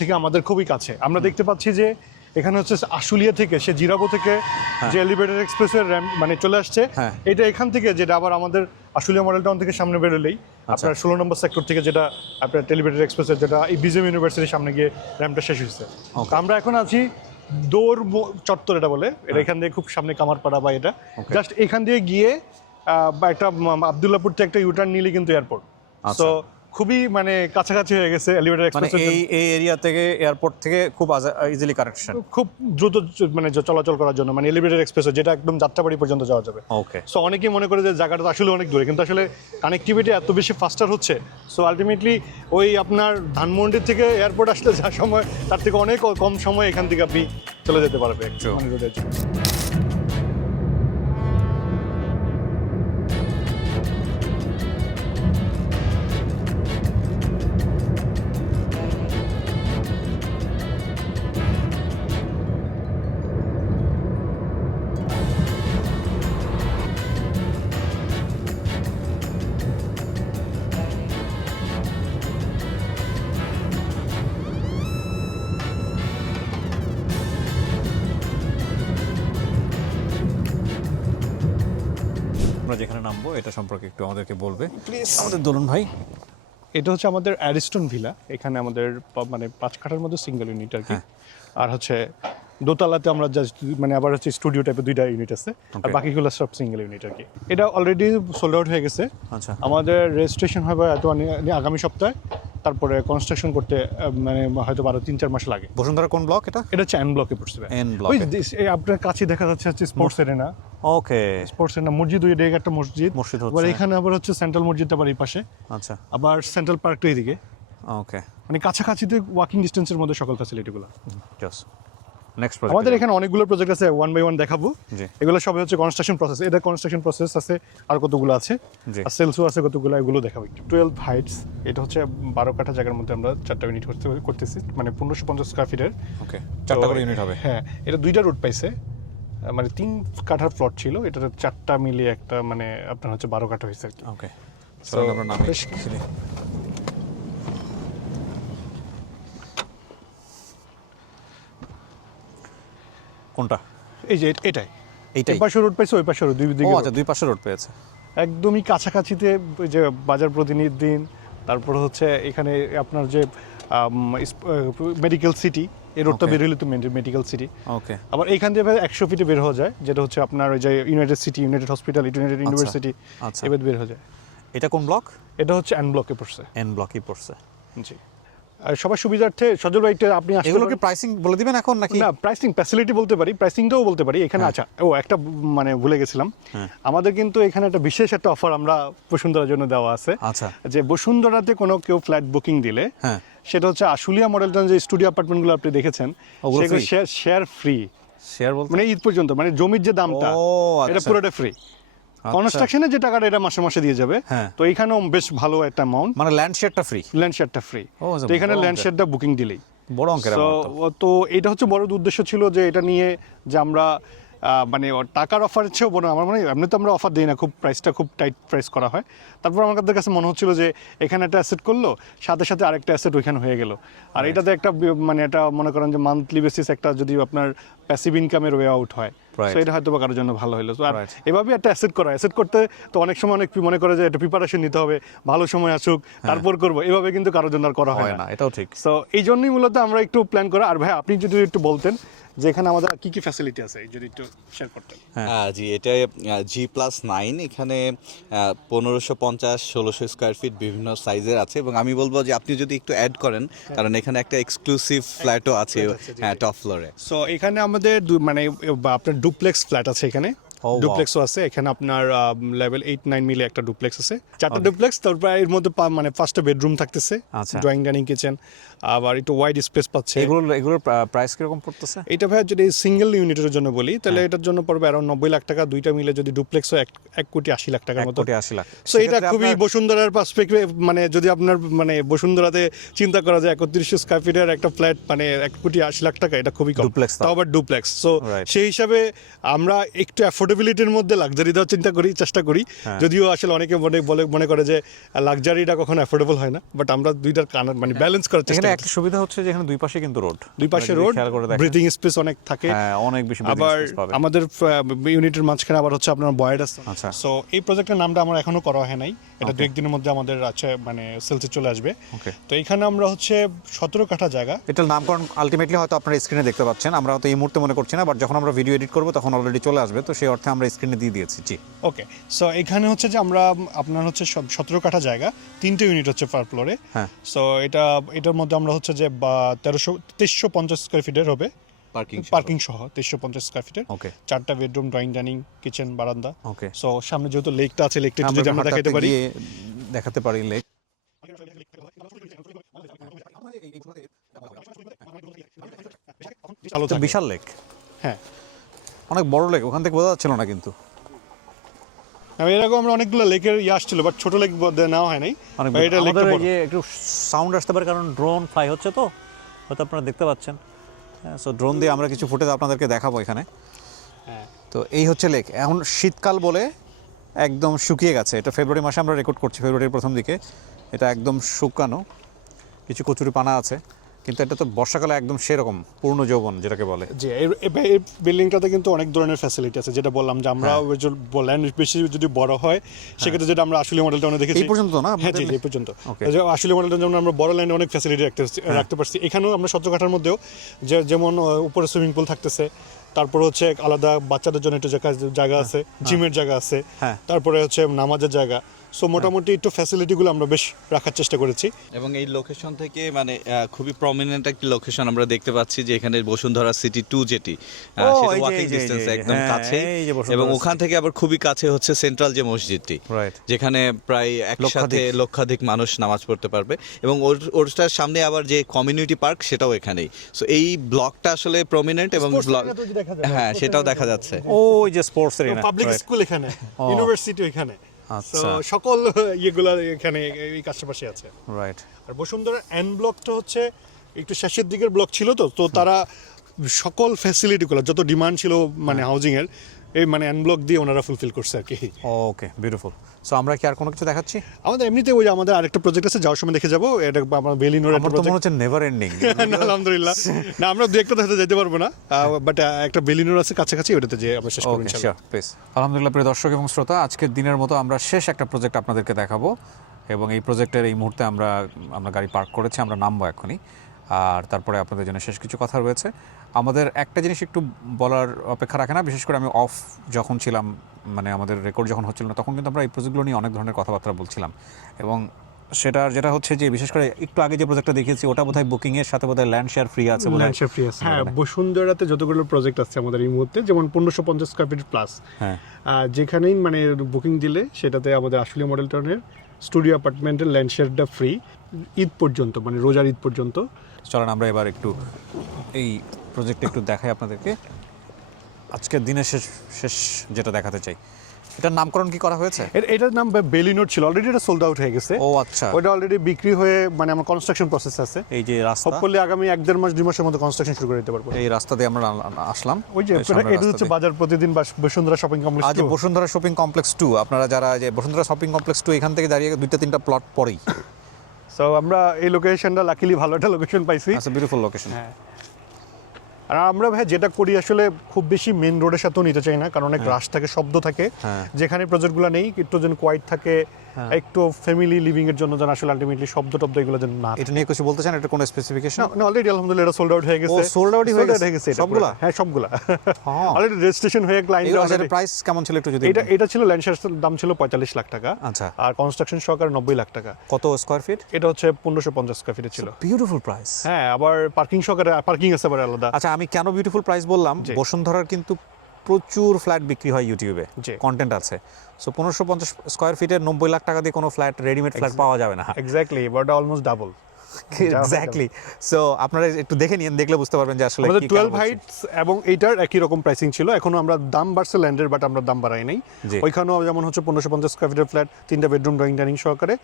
থেকে আমাদের খুবই কাছে। আমরা দেখতে পাচ্ছি যে এখানে হচ্ছে আশুলিয়া থেকে, সে জিরাবো থেকে যে এলিভেটেড এক্সপ্রেসওয়ে মানে চলে আসছে, হ্যাঁ। এটা এখান থেকে, যেটা আবার আমাদের আশুলিয়া মডেল টাউন থেকে সামনে বেরোলেই আপনার 16 নম্বর সেক্টর থেকে, যেটা আপনার এলিভেটেড এক্সপ্রেসওয়ে, যেটা এই বিজেম ইউনিভার্সিটির সামনে গিয়ে র্যাম্পটা শেষ হয়েছে। আমরা এখন আছি দৌড় চত্বর, এটা বলে, এটা এখান দিয়ে খুব সামনে কামারপাড়া, বা এটা জাস্ট এখান দিয়ে গিয়ে বা একটা আবদুল্লাপুর থেকে একটা ইউটার্ন নিলে কিন্তু এয়ারপোর্ট। সো খুবই মানে কাছাকাছি হয়ে গেছে এলিভেটেড মানে এক্সপ্রেস। এই এরিয়া থেকে, এয়ারপোর্ট থেকে খুব ইজিলি কানেকশন, খুব দ্রুত মানে চলাচল করার জন্য, মানে এলিভেটেড এক্সপ্রেস যেটা একদম যাত্রাবাড়ি পর্যন্ত যাওয়া যাবে। ওকে, সো অনেকেই মনে করে যে জায়গাটা আসলে অনেক দূরে, কিন্তু আসলে কানেক্টিভিটি এত বেশি ফাস্টার হচ্ছে। সো আলটিমেটলি ওই আপনার ধানমন্ডির থেকে এয়ারপোর্ট আসলে যা সময়, তার থেকে অনেক কম সময় এখান থেকে আপনি চলে যেতে পারবেন মানে রোডের জন্য। আমরা যেখানে নামবো এটা সম্পর্কে একটু আমাদেরকে বলবে প্লিজ আমাদের দোলন ভাই। এটা হচ্ছে আমাদের অ্যারিস্টন ভিলা, এখানে আমাদের মানে 5 কাঠার মধ্যে সিঙ্গেল ইউনিট আর কি। আর হচ্ছে দোতলাতে আমরা জাস্ট মানে আবার হচ্ছে স্টুডিও টাইপের 2টা ইউনিট আছে, আর বাকিগুলো সব সিঙ্গেল ইউনিট আর কি। এটা অলরেডি সোল্ড আউট হয়ে গেছে। আচ্ছা, আমাদের রেজিস্ট্রেশন হবে হয়তো আগামী সপ্তাহে, তারপরে কনস্ট্রাকশন করতে মানে হয়তো 3-4 মাস লাগে। বসুন্ধরা কোন ব্লক এটা? এটা হচ্ছে এন ব্লকে পড়ছে। এন ব্লক, ওই আপনার কাছে দেখা যাচ্ছে হচ্ছে স্পোর্টস এরিনা। ওকে, স্পোর্টস এরিনা, মসজিদ, ওই দিকে একটা মসজিদ হচ্ছে। আবার এখানে আবার হচ্ছে সেন্ট্রাল মসজিদটা আবার এই পাশে, আচ্ছা, আবার সেন্ট্রাল পার্কটা এইদিকে। ওকে, মানে কাছাকাছিতে ওয়াকিং ডিস্টেন্সের মধ্যে সকল ফ্যাসিলিটিগুলো। নেক্সট আমাদের এখানে অনেকগুলো প্রজেক্ট আছে, ওয়ান বাই ওয়ান দেখাবো। জি। এগুলো সবই হচ্ছে কনস্ট্রাকশন প্রসেস, এটা কনস্ট্রাকশন প্রসেস আছে, আর কতগুলো আছে, জি। আর সেলসও আছে কতগুলো, এগুলো দেখাবো একটু। 12 হাইটস, এটা হচ্ছে 12 কাঠা জায়গার মধ্যে আমরা 4টা ইউনিট করতেছি, মানে 1550 স্কয়ার ফিটের। ওকে, 4টা করে ইউনিট হবে। হ্যাঁ, এটা 2টা রুট পাইছে, মানে 3 কাঠার প্লট ছিল, এটা 4টা মিলিয়ে একটা মানে আপনার হচ্ছে 12 কাঠা হয়েছে আর কি। ওকে, So, চলুন আমরা নামি। বেশ- কোনটা? এই যে এটাই, এইটাই? এই পাশে রোড পাইছে, ওই পাশে রোড, দুই ও দিকে আচ্ছা, দুই পাশে রোড পেয়েছে। একদমই কাছাকাছিতে। ওই যে বাজার প্রতিনিধিন, তারপর হচ্ছে এখানে আপনার যে মেডিকেল সিটি, এই রোডটা Okay. বের হলে তো মেডিকেল সিটি। ওকে, আবার এইখান দিয়ে 100 ফিটে বের হওয়া যায়, যেটা হচ্ছে আপনার ওই যে United city, United hospital, United university, আচ্ছা। এবার বের হয়ে যায়। এটা কোন ব্লক? এটা হচ্ছে এন ব্লকে পড়ছে। এন ব্লকই পড়ছে। জি, আর সবার সুবিধার্থে সজল ভাই একটা আপনি আসতে এগুলো কি পারেন। প্রাইসিং বলে দিবেন এখন নাকি? না, প্রাইসিং ফ্যাসিলিটি বলতে পারি, প্রাইসিংটাও বলতে পারি এখানে। আচ্ছা, ও একটা মানে ভুলে গেছিলাম, আমাদের কিন্তু এখানে একটা বিশেষ একটা অফার আমরা বসুন্ধরার জন্য দেওয়া আছে। আচ্ছা। যে বসুন্ধরাতে কোনো কেউ ফ্ল্যাট বুকিং দিলে, হ্যাঁ। সেটা হচ্ছে আশুলিয়া মডেল টাউন যে স্টুডিও অ্যাপার্টমেন্টগুলো আপনি দেখেছেন, ওগুলো সেগুলো free? শেয়ার ফ্রি, শেয়ার বলতে মানে ঈদ পর্যন্ত, মানে জমির যে দামটা ও, এটা আচ্ছা। পুরোটা ফ্রি। কনস্ট্রাকশনের যে টাকাটা এটা মাসে মাসে দিয়ে যাবে। হ্যাঁ। তো এখানেও বেশ ভালো একটা অ্যামাউন্ট, মানে ল্যান্ড শেয়ারটা ফ্রি? ল্যান্ড শেয়ারটা ফ্রি। ও, তো এখানে বড় ল্যান্ড অঙ্কের। শেয়ারটা বুকিং দিলেই। বড় অঙ্কের So, amount তো। তো এটা হচ্ছে বড় উদ্দেশ্য ছিল যে এটা নিয়ে যে আমরা মানে টাকার অফারের চেয়েও বড়, আমার মানে এমনি তো আমরা অফার দিই না, খুব প্রাইসটা খুব টাইট প্রাইস করা হয়। তারপর আমাদের কাছে মনে হচ্ছিল যে এখানে একটা অ্যাসেট করলো, সাথে সাথে আরেকটা অ্যাসেট ওইখানে হয়ে গেল। আর এটাতে একটা মানে এটা মনে করেন যে মান্থলি বেসিস একটা যদি আপনার প্যাসিভ ইনকামের ওয়ে আউট হয়, Right. তো এটা হয়তো বা কারোর জন্য ভালো হলো। তো আর Right. এভাবেই একটা অ্যাসেট করা, অ্যাসেট করতে তো অনেক সময় অনেক মনে করে যে একটা প্রিপারেশন নিতে হবে, ভালো সময় আসুক তারপর করবো, এভাবে কিন্তু কারোর জন্য আর করা হয় হয় না। না, এটাও ঠিক। সো এই জন্যই মূলত আমরা একটু প্ল্যান করা। আর ভাই আপনি যদি একটু বলতেন যে এখানে আমাদের কি কি ফ্যাসিলিটি আছে, যদি একটু শেয়ার করতেন। জি, এটা G+9, এখানে 1550-1600 স্কোয়ার ফিট বিভিন্ন সাইজের আছে, এবং আমি বলবো যে আপনি যদি একটু অ্যাড করেন, কারণ এখানে একটা এক্সক্লুসিভ ফ্ল্যাটও আছে টপ ফ্লোরে। সো এখানে আমাদের মানে আপনার ডুপ্লেক্স ফ্ল্যাট আছে এখানে, Oh, wow. ডুপ্লেক্সও আছে এখানে আপনার লেভেল 8-9 মিলে একটা ডুপ্লেক্স আছে, 4টা ডুপ্লেক্স। তারপর এর মধ্যে মানে 5টা বেডরুম থাকতেছে, আচ্ছা। ড্রয়িং ডাইনিং কিচেন, আবার একটু ওয়াইড স্পেস পাচ্ছে। এগুলোর প্রাইস কিরকম পড়তেছে? এটা ভাই যদি সিঙ্গেল ইউনিটের জন্য বলি, তাহলে এটার জন্য পড়বে অ্যারাউন্ড 90 লাখ টাকা, দুইটা মিলে যদি ডুপ্লেক্সও 1,80,00,000 টাকার 1 মতো। কোটি 80 লাখ। সো এটা খুবই বসুন্ধরার পার্সপেক্টিভে, মানে যদি আপনার মানে বসুন্ধরাতে চিন্তা করা যায় 3100 স্কয়ার ফিটের একটা ফ্ল্যাট মানে 1,80,00,000 টাকা, এটা খুবই কম। Duplex তাও। তাও আবার ডুপ্লেক্স। So Right. সেই হিসাবে আমরা একটু অ্যাফোর্ডেবিলিটির মধ্যে লাক্সারি দেওয়ার চেষ্টা করি, যদিও আসলে অনেকে মনে করে যে লাক্সারিটা কখনো অ্যাফোর্ডেবল হয় না, বাট আমরা দুইটার মানে ব্যালেন্স করার চেষ্টা এখানে করি। একটা সুবিধা হচ্ছে যে এখানে দুই পাশে কিন্তু রোড, দুই পাশে রোড, ব্রিথিং স্পেস অনেক থাকে। হ্যাঁ, অনেক বেশি breathing আবার space পাবে। আমাদের ইউনিটের মাঝখানে আবার হচ্ছে আপনার বয়েড আছে। আচ্ছা। সো এই প্রজেক্টের নামটা আমার এখনো করা হয় নাই, এটা দু একদিনের মধ্যে আমাদের আছে মানে সেলসে চলে আসবে। Okay. তো এখানে আমরা হচ্ছে 17 কাঠা জায়গা। এটার নামকরণ আলটিমেটলি হয়তো আপনারা স্ক্রিনে দেখতে পাচ্ছেন, আমরা হয়তো এই মুহূর্তে মনে করছি না, বাট যখন আমরা ভিডিও এডিট করবো তখন অলরেডি চলে আসবে, তো সেই অর্থে আমরা স্ক্রিনে দিয়ে দিয়েছি। জি, ওকে, সো এখানে হচ্ছে যে আমরা আপনার হচ্ছে 17 কাঠা জায়গা, 3টে ইউনিট হচ্ছে পার ফ্লোরে। হ্যাঁ। সো এটার মধ্যে আমরা হচ্ছে যে 2350 স্কয়ার ফিটের হবে, পার্কিং সহ 2350 স্কয়ার ফিটের। ওকে। 4টা বেডরুম, ড্রয়িং ডাইনিং, কিচেন, বারান্দা। ওকে। সো সামনে যেহেতু লেকটা আছে, লেকটা যদি আমরা দেখাতে পারি। দেখাতে পারি লেক। চালু তো থাকে। বিশাল লেক, হ্যাঁ, অনেক বড় লেক, ওখান থেকে বোঝা যাচ্ছিল না কিন্তু। এর আগে আমরা অনেকগুলো লেকের আসছিল, বাট ছোট লেক নেওয়া হয় নাই। অনেক বা এটা লেকটা আমাদের এই বড়। যে একটু সাউন্ড আসতে পারে, কারণ ড্রোন ফ্লাই হচ্ছে, তো হয়তো আপনারা দেখতে পাচ্ছেন। সো ড্রোন দিয়ে আমরা কিছু ফুটেজ আপনাদেরকে দেখাবো এখানে। হ্যাঁ। তো এই হচ্ছে লেক। এখন শীতকাল বলে একদম শুকিয়ে গেছে, এটা ফেব্রুয়ারি মাসে আমরা রেকর্ড করছি, ফেব্রুয়ারির প্রথম দিকে। এটা একদম শুকানো, কিছু কচুরি পানা আছে, কিন্তু এটা তো বর্ষাকালে একদম সেরকম পূর্ণ যৌবন যেটাকে বলে। যে এই বিল্ডিংটাতে কিন্তু অনেক ধরনের ফ্যাসিলিটি আছে, যেটা বললাম যে আমরা ল্যান্ড বেশি যদি বড় হয়, সেক্ষেত্রে যেটা আমরা আসলে মডেলটা দেখেছি এই পর্যন্ত না হ্যাঁ, আপনাদের? জি, এই পর্যন্ত। Okay. যে আসলে মডেলটা যেমন আমরা বড় ল্যান্ডে অনেক ফ্যাসিলিটি রাখতে পারছি, এখানেও আমরা 17 কাঠার মধ্যেও যেমন উপরে সুইমিং পুল থাকতেছে, তারপর হচ্ছে আলাদা বাচ্চাদের জন্য একটু জায়গা আছে, জিমের জায়গা আছে, হ্যাঁ। তারপরে হচ্ছে নামাজের জায়গা। সো মোটামুটি একটু ফ্যাসিলিটিগুলো আমরা বেশ রাখার চেষ্টা করেছি। এবং এই লোকেশন থেকে মানে খুবই প্রমিনেন্ট একটি লোকেশন আমরা দেখতে পাচ্ছি যে এখানে বসুন্ধরা সিটি 2 যেটি ও, সেটা এই যে, ওয়াকিং এই যে, ডিসটেন্স এই যে, একদম হ্যাঁ, কাছে এই যে বসুন্ধরা এবং city। ওখান থেকে আবার খুবই কাছে হচ্ছে সেন্ট্রাল যে মসজিদটি, রাইট, যেখানে প্রায় একসাথে লক্ষাধিক মানুষ নামাজ পড়তে পারবে এবং ওরটার সামনে আবার যে কমিউনিটি পার্ক সেটাও এখানেই। সো এই ব্লকটা আসলে প্রমিনেন্ট এবং Sports ব্লক, area তো দেখা যায়, হ্যাঁ sports সেটাও area দেখা যাচ্ছে। ওই যে স্পোর্টস এরিয়া, পাবলিক স্কুল এখানে, ও। ইউনিভার্সিটি এখানে, আচ্ছা। তো সকল ইয়েগুলো এখানে এই আশেপাশে আছে। রাইট, আর বসুন্ধরা এন ব্লকটা হচ্ছে একটু শেষের দিকের ব্লক ছিল, তো তারা সকল ফ্যাসিলিটিগুলো যত ডিমান্ড ছিল মানে হাউজিং এর, এই মানে এন ব্লক দিয়ে ওনারা ফুলফিল করছে আর কি। ওকে, বিউটিফুল। সো আমরা কি আর কোনো কিছু দেখাচ্ছি? আমাদের এমনিতে ওই যে আমাদের আরেকটা প্রজেক্ট আছে, যাওয়ার সময় দেখে যাবো, এটা আমার বেলিনোর একটা আমার তো মনে প্রজেক্ট। হচ্ছে নেভার এন্ডিং। আলহামদুলিল্লাহ, না আমরা দু একটা হয়তো যেতে পারবো না, বাট একটা বেলিনোর আছে কাছাকাছি, ওটাতে যে আমরা শেষ করব ওকে, ইনশাআল্লাহ। Sure, please. আলহামদুলিল্লাহ, প্রিয় দর্শক এবং শ্রোতা, আজকের দিনের মতো আমরা শেষ একটা প্রজেক্ট আপনাদেরকে দেখাবো এবং এই প্রজেক্টের এই মুহূর্তে আমরা গাড়ি পার্ক করেছি, আমরা নামবো এখনই। আর তারপরে আপনাদের জন্য শেষ কিছু কথা রয়েছে। আমাদের একটা জিনিস একটু বলার অপেক্ষা রাখে না, বিশেষ করে আমি অফ যখন ছিলাম, মানে আমাদের রেকর্ড যখন হচ্ছিল না, তখন কিন্তু আমরা এই প্রজেক্টগুলো নিয়ে অনেক ধরনের কথাবার্তা বলছিলাম এবং সেটার যেটা হচ্ছে যে বিশেষ করে একটু আগে যে প্রজেক্টটা দেখিয়েছি ওটা বোধহয় বুকিংয়ের সাথে বোধহয় ল্যান্ড শেয়ার ফ্রি আছে বোধহয়। ল্যান্ড শেয়ার ফ্রি আছে, হ্যাঁ। বসুন্ধরাতে যতগুলো প্রজেক্ট আছে আমাদের এই মুহূর্তে, যেমন 1550 স্কয়ার ফিট প্লাস, হ্যাঁ, যেখানেই মানে বুকিং দিলে সেটাতে আমাদের আশুলিয়া মডেল টাউনের স্টুডিও অ্যাপার্টমেন্টের ল্যান্ড শেয়ারটা ফ্রি ঈদ পর্যন্ত, মানে রোজার ঈদ পর্যন্ত। চলেন আমরা এবার একটু এই প্রজেক্টটা একটু দেখাই আপনাদেরকে। আজকের দিনের শেষ যেটা দেখাতে চাই, এটার নামকরণ কি করা হয়েছে? এটার নাম বেলিনোর ছিল, অলরেডি এটা সোল্ড আউট হয়ে গেছে। ও আচ্ছা, ওটা অলরেডি বিক্রি হয়ে মানে আমার কনস্ট্রাকশন প্রসেস আছে। এই যে রাস্তা, হোপফুলি আগামী 1-1.5 মাস 2 মাসের মধ্যে কনস্ট্রাকশন শুরু করে দিতে পারবো। এই রাস্তা দিয়ে আমরা আসলাম। ওই যে এই সামনের এটা রাস্তা হচ্ছে দিয়ে। বাজার প্রতিদিন বা বসুন্ধরা শপিং আজ কমপ্লেক্স। বসুন্ধরা শপিং কমপ্লেক্স 2, আপনারা যারা যে বসুন্ধরা শপিং কমপ্লেক্স 2 এখান থেকে দাঁড়িয়ে 2-3টা প্লট পরেই। সো আমরা এই লোকেশনটা লাকিলি ভালো একটা লোকেশন পাইছি। আচ্ছা, বিউটিফুল লোকেশন। হ্যাঁ, আর আমরা ভাই যেটা করি আসলে খুব বেশি মেন রোডের সাথেও নিতে চাই না, কারণ অনেক রাশ থাকে, শব্দ থাকে। হ্যাঁ। যেখানে প্রজেক্টগুলো নেই একটু যেন কোয়াইট থাকে, একটু ফ্যামিলি লিভিং এর জন্য যেন আসলে আলটিমেটলি শব্দ টব্দ এগুলো যেন না। এটা নিয়ে কিছু বলতে চান? এটা কোনো স্পেসিফিকেশন? না অলরেডি আলহামদুলিল্লাহ এটা সোল্ড আউট হয়ে গেছে। ও, sold out হয়ে গেছে? এটা সবগুলা? পুরো। হ্যাঁ সবগুলা হ্যাঁ। অলরেডি রেজিস্ট্রেশন হয়ে ক্লায়েন্ট। এর প্রাইস কেমন ছিল একটু যদি? এটা ছিল ল্যান্ড শেয়ারের দাম ছিল 45 লাখ টাকা। আচ্ছা। আর কনস্ট্রাকশন সহকারে 90 লাখ টাকা। কত স্কয়ার ফিট? এটা হচ্ছে 1550 স্কয়ার ফিটে ছিল। Beautiful price. হ্যাঁ, আবার পার্কিং সহকারে, পার্কিং আছে আবার আলাদা। আচ্ছা, আমি কেন বিউটিফুল প্রাইস বললাম, জি। বসুন্ধরার কিন্তু প্রচুর ফ্ল্যাট বিক্রি হয় ইউটিউবে, জি। কন্টেন্ট আছে। সো 1550 স্কয়ার ফিটের 90 লাখ টাকা দিয়ে কোনো ফ্ল্যাট, রেডিমেড ফ্ল্যাট পাওয়া যাবে না। Exactly, but almost double. Exactly. So আপনারা একটু দেখে নিন, দেখলে বুঝতে পারবেন যে আসলে আমাদের কি 12 হাইটস এবং এইটার একই রকম প্রাইসিং ছিল। এখনো আমরা দাম বাড়ছে ল্যান্ডের, বাট আমরা দাম বাড়াই নাই। জি। ওইখানেও যেমন হচ্ছে 1550 স্কয়ার ফিটের ফ্ল্যাট, 3টা বেডরুম, ড্রয়িং ডাইনিং সহকারে,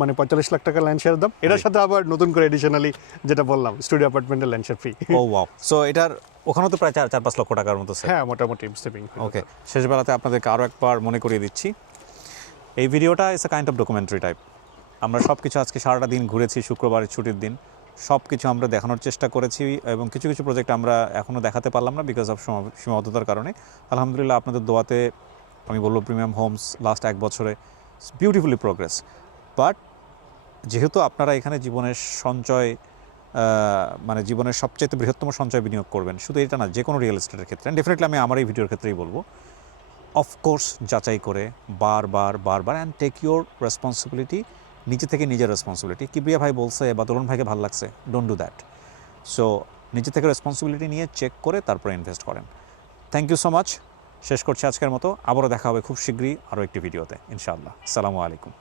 মানে 45 লাখ টাকা ল্যান্ড শেয়ার দাম। এটার সাথে আবার নতুন করে এডিশনালি যেটা বললাম, স্টুডিও অ্যাপার্টমেন্টের ল্যান্ড শেয়ার ফ্রি। ও ওয়াও। সো এটার ওখানেও তো প্রায় 4-5 লক্ষ টাকার মতো স্যার। হ্যাঁ, মোটামুটি সেভিং। ওকে, শেষ বেলাতে আপনাদেরকে আরও একবার মনে করিয়ে দিচ্ছি, এই ভিডিওটা is a kind of documentary type. আমরা সব কিছু আজকে সারাটা দিন ঘুরেছি, শুক্রবারের ছুটির দিন, সব কিছু আমরা দেখানোর চেষ্টা করেছি এবং কিছু কিছু প্রজেক্ট আমরা এখনও দেখাতে পারলাম না বিকজ অফ সীমাবদ্ধতার কারণে। আলহামদুলিল্লাহ আপনাদের দোয়াতে আমি বলবো প্রিমিয়াম হোমস লাস্ট 1 বছরে বিউটিফুলি প্রোগ্রেস। বাট যেহেতু আপনারা এখানে জীবনের সঞ্চয়, মানে জীবনের সবচেয়ে বৃহত্তম সঞ্চয় বিনিয়োগ করবেন, শুধু এটা না, যে কোনো রিয়েল এস্টেটের ক্ষেত্রে, ডেফিনেটলি আমি আমার এই ভিডিওর ক্ষেত্রেই বলবো, অফকোর্স যাচাই করে বারবার অ্যান্ড টেক ইউর রেসপন্সিবিলিটি, নিজে থেকে নিজের রেসপন্সিবিলিটি। কিবরিয়া ভাই বলছে বা তরুণ ভাইকে ভালো লাগছে, ডোন্ট ডু দ্যাট। সো নিজে থেকে রেসপন্সিবিলিটি নিয়ে চেক করে তারপরে ইনভেস্ট করেন। Thank you so much. শেষ করছি আজকের মতো, আবারও দেখা হবে খুব শীঘ্রই আরও একটি ভিডিওতে ইনশাআল্লাহ। আসসালামু আলাইকুম।